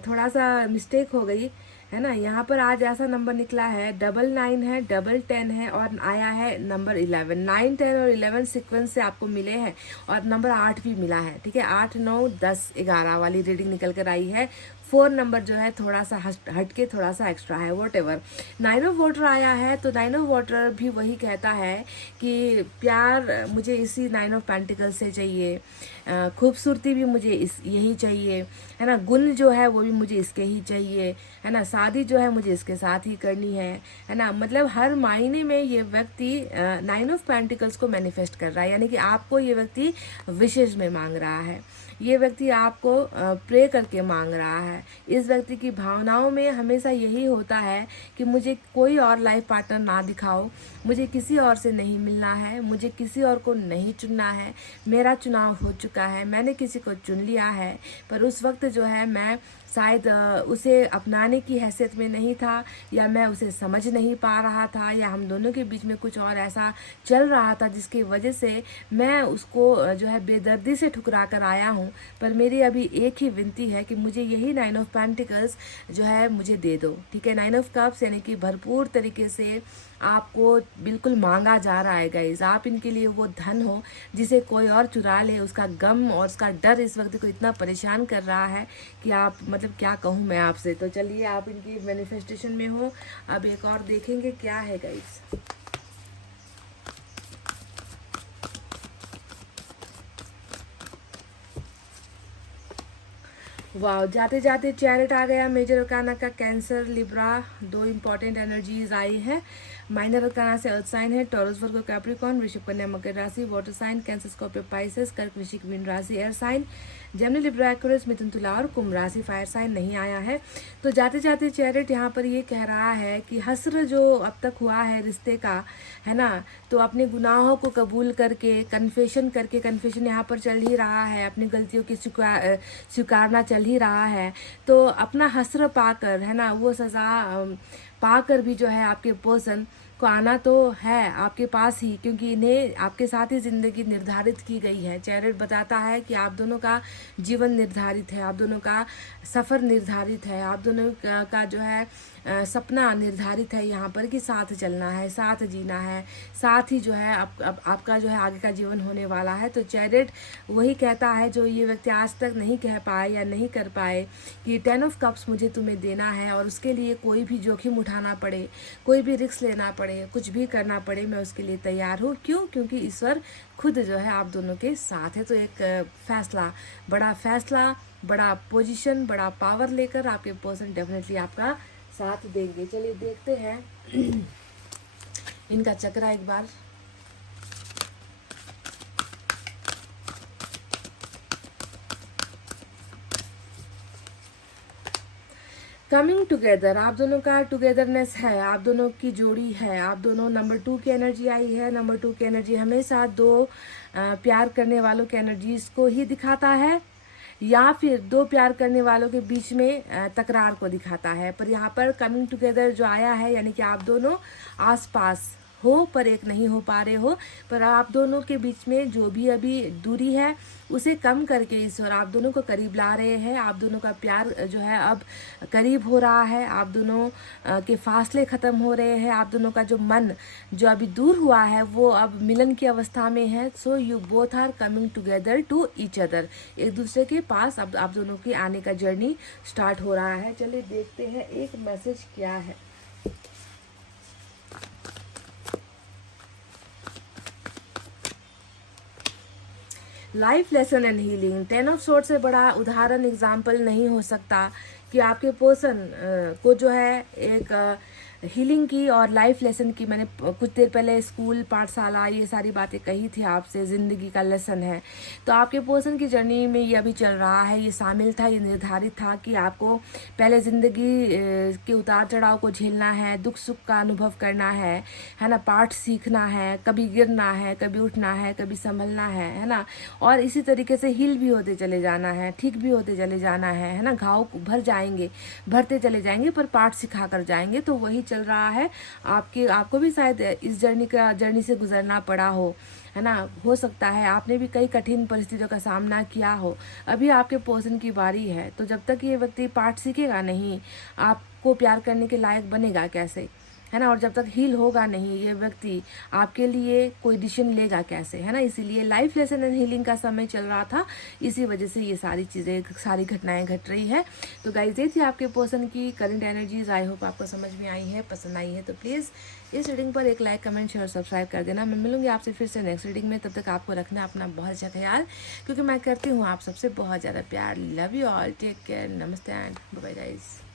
थोड़ा सा मिस्टेक हो गई है ना। यहाँ पर आज ऐसा नंबर निकला है 99 है, 1010 है और आया है नंबर 11। 9, 10 और 11 सीक्वेंस से आपको मिले हैं और नंबर 8 भी मिला है, ठीक है। 8, 9, 10, 11 वाली रीडिंग निकल कर आई है। 4 नंबर जो है थोड़ा सा हट के थोड़ा सा एक्स्ट्रा है, वॉट एवर। 9 ऑफ वाटर आया है, तो 9 ऑफ वाटर भी वही कहता है कि प्यार मुझे इसी 9 ऑफ पेंटिकल से चाहिए, खूबसूरती भी मुझे यही चाहिए, है ना। गुण जो है वो भी मुझे इसके ही चाहिए, है ना। शादी जो है मुझे इसके साथ ही करनी है ना। मतलब हर मायने में ये व्यक्ति 9 ऑफ पेंटिकल्स को मैनिफेस्ट कर रहा है, यानी कि आपको ये व्यक्ति विशेष में मांग रहा है, ये व्यक्ति आपको प्रे करके मांग रहा है। इस व्यक्ति की भावनाओं में हमेशा यही होता है कि मुझे कोई और लाइफ पार्टनर ना दिखाओ, मुझे किसी और से नहीं मिलना है, मुझे किसी और को नहीं चुनना है, मेरा चुनाव हो चुका है, मैंने किसी को चुन लिया है। पर उस वक्त जो है मैं शायद उसे अपनाने की हैसियत में नहीं था, या मैं उसे समझ नहीं पा रहा था, या हम दोनों के बीच में कुछ और ऐसा चल रहा था जिसकी वजह से मैं उसको जो है बेदर्दी से ठुकरा कर आया हूँ। पर मेरी अभी एक ही विनती है कि मुझे यही 9 ऑफ पेंटिकल्स जो है मुझे दे दो, ठीक है। 9 ऑफ कप्स यानी कि भरपूर तरीके से आपको बिल्कुल मांगा जा रहा है गाइज। आप इनके लिए वो धन हो जिसे कोई और चुरा ले, उसका गम और उसका डर इस वक्त को इतना परेशान कर रहा है कि आप मतलब क्या कहूँ मैं आपसे। तो चलिए आप इनकी मैनिफेस्टेशन में हो, अब एक और देखेंगे क्या है गाइज। वाह, जाते जाते चैरिट आ गया। मेजर अरकाना का कैंसर, लिब्रा, 2 इंपॉर्टेंट एनर्जीज आई है। माइनर अरकाना से अर्थ साइन है, टॉरस, वर्गो, कैप्रिकॉर्न, वृषभ, कन्या, मकर राशि, water sign, Cancer, Scorpio, Pisces, कर्क, वृश्चिक, मीन राशि air sign, Gemini, Libra, Aquarius, मिथुन, तुला और कुंभ राशि फायर साइन नहीं आया है। तो जाते जाते चैरिट यहाँ पर ये कह रहा है कि हस्र जो अब तक हुआ है रिश्ते का, है ना, तो अपने गुनाहों को कबूल करके कन्फेशन करके, कन्फेशन यहाँ पर चल ही रहा है, अपनी गलतियों की स्वीकारना चल ही रहा है। तो अपना हस्र पाकर, है ना, वो सज़ा पाकर भी जो है आपके पर्सन को आना तो है आपके पास ही, क्योंकि इन्हें आपके साथ ही ज़िंदगी निर्धारित की गई है। चैरिट बताता है कि आप दोनों का जीवन निर्धारित है, आप दोनों का सफ़र निर्धारित है, आप दोनों का जो है सपना निर्धारित है यहाँ पर कि साथ चलना है, साथ जीना है, साथ ही जो है आपका जो है आगे का जीवन होने वाला है। तो चैरिट वही कहता है जो ये व्यक्ति आज तक नहीं कह पाए या नहीं कर पाए कि 10 ऑफ कप्स मुझे तुम्हें देना है, और उसके लिए कोई भी जोखिम उठाना पड़े, कोई भी रिस्क लेना पड़े, कुछ भी करना पड़े, मैं उसके लिए तैयार हूँ। क्यों? क्योंकि ईश्वर खुद जो है आप दोनों के साथ है। तो एक फैसला, बड़ा पोजीशन, बड़ा पावर लेकर आपके पर्सन डेफिनेटली आपका साथ देंगे। चलिए देखते हैं इनका चक्रा एक बार। कमिंग टुगेदर, आप दोनों का टुगेदरनेस है, आप दोनों की जोड़ी है, आप दोनों नंबर 2 की एनर्जी आई है। नंबर 2 की एनर्जी हमेशा दो प्यार करने वालों की एनर्जीज को ही दिखाता है, या फिर दो प्यार करने वालों के बीच में तकरार को दिखाता है। पर यहाँ पर कमिंग टुगेदर जो आया है, यानी कि आप दोनों आसपास हो पर एक नहीं हो पा रहे हो, पर आप दोनों के बीच में जो भी अभी दूरी है उसे कम करके ईश्वर आप दोनों को करीब ला रहे हैं। आप दोनों का प्यार जो है अब करीब हो रहा है, आप दोनों के फासले ख़त्म हो रहे हैं, आप दोनों का जो मन जो अभी दूर हुआ है वो अब मिलन की अवस्था में है। So you both are coming together to each other, एक दूसरे के पास अब आप दोनों के आने का जर्नी स्टार्ट हो रहा है। चलिए देखते हैं एक मैसेज क्या है। Life lesson and healing, 10 of sword से बड़ा उदाहरण एग्जाम्पल नहीं हो सकता कि आपके पर्सन को जो है एक हीलिंग की और लाइफ लेसन की मैंने कुछ देर पहले स्कूल पाठशाला ये सारी बातें कही थी आपसे, ज़िंदगी का लेसन है। तो आपके पर्सन की जर्नी में ये अभी चल रहा है, ये शामिल था, ये निर्धारित था कि आपको पहले ज़िंदगी के उतार चढ़ाव को झेलना है, दुख सुख का अनुभव करना है ना, पाठ सीखना है, कभी गिरना है, कभी उठना है, कभी संभलना है ना, और इसी तरीके से हील भी होते चले जाना है, ठीक भी होते चले जाना है ना, घाव भर जाएंगे, भरते चले जाएंगे, पर पाठ सिखा कर जाएंगे। तो वही चल रहा है आपको भी शायद इस जर्नी से गुजरना पड़ा है ना। हो सकता है आपने भी कई कठिन परिस्थितियों का सामना किया हो। अभी आपके पर्सन की बारी है, तो जब तक ये व्यक्ति पाठ सीखेगा नहीं, आपको प्यार करने के लायक बनेगा कैसे, है ना, और जब तक हील होगा नहीं ये व्यक्ति, आपके लिए कोई डिसीजन लेगा कैसे, है ना। इसीलिए लाइफ लेसन एंड हीलिंग का समय चल रहा था, इसी वजह से ये सारी चीज़ें, सारी घटनाएं घट रही है। तो गाइस ये थी आपके पर्सन की करंट एनर्जीज। आई होप आपको समझ में आई है, पसंद आई है तो प्लीज़ इस रीडिंग पर एक लाइक, कमेंट, शेयर, सब्सक्राइब कर देना। मैं मिलूंगी आपसे फिर से नेक्स्ट रीडिंग में। तब तक आपको रखना अपना बहुत ज़्यादा ख्याल, क्योंकि मैं करती हूँ आप सबसे बहुत ज़्यादा प्यार। Love you all, take care, नमस्ते एंड बाय बाय गाइस।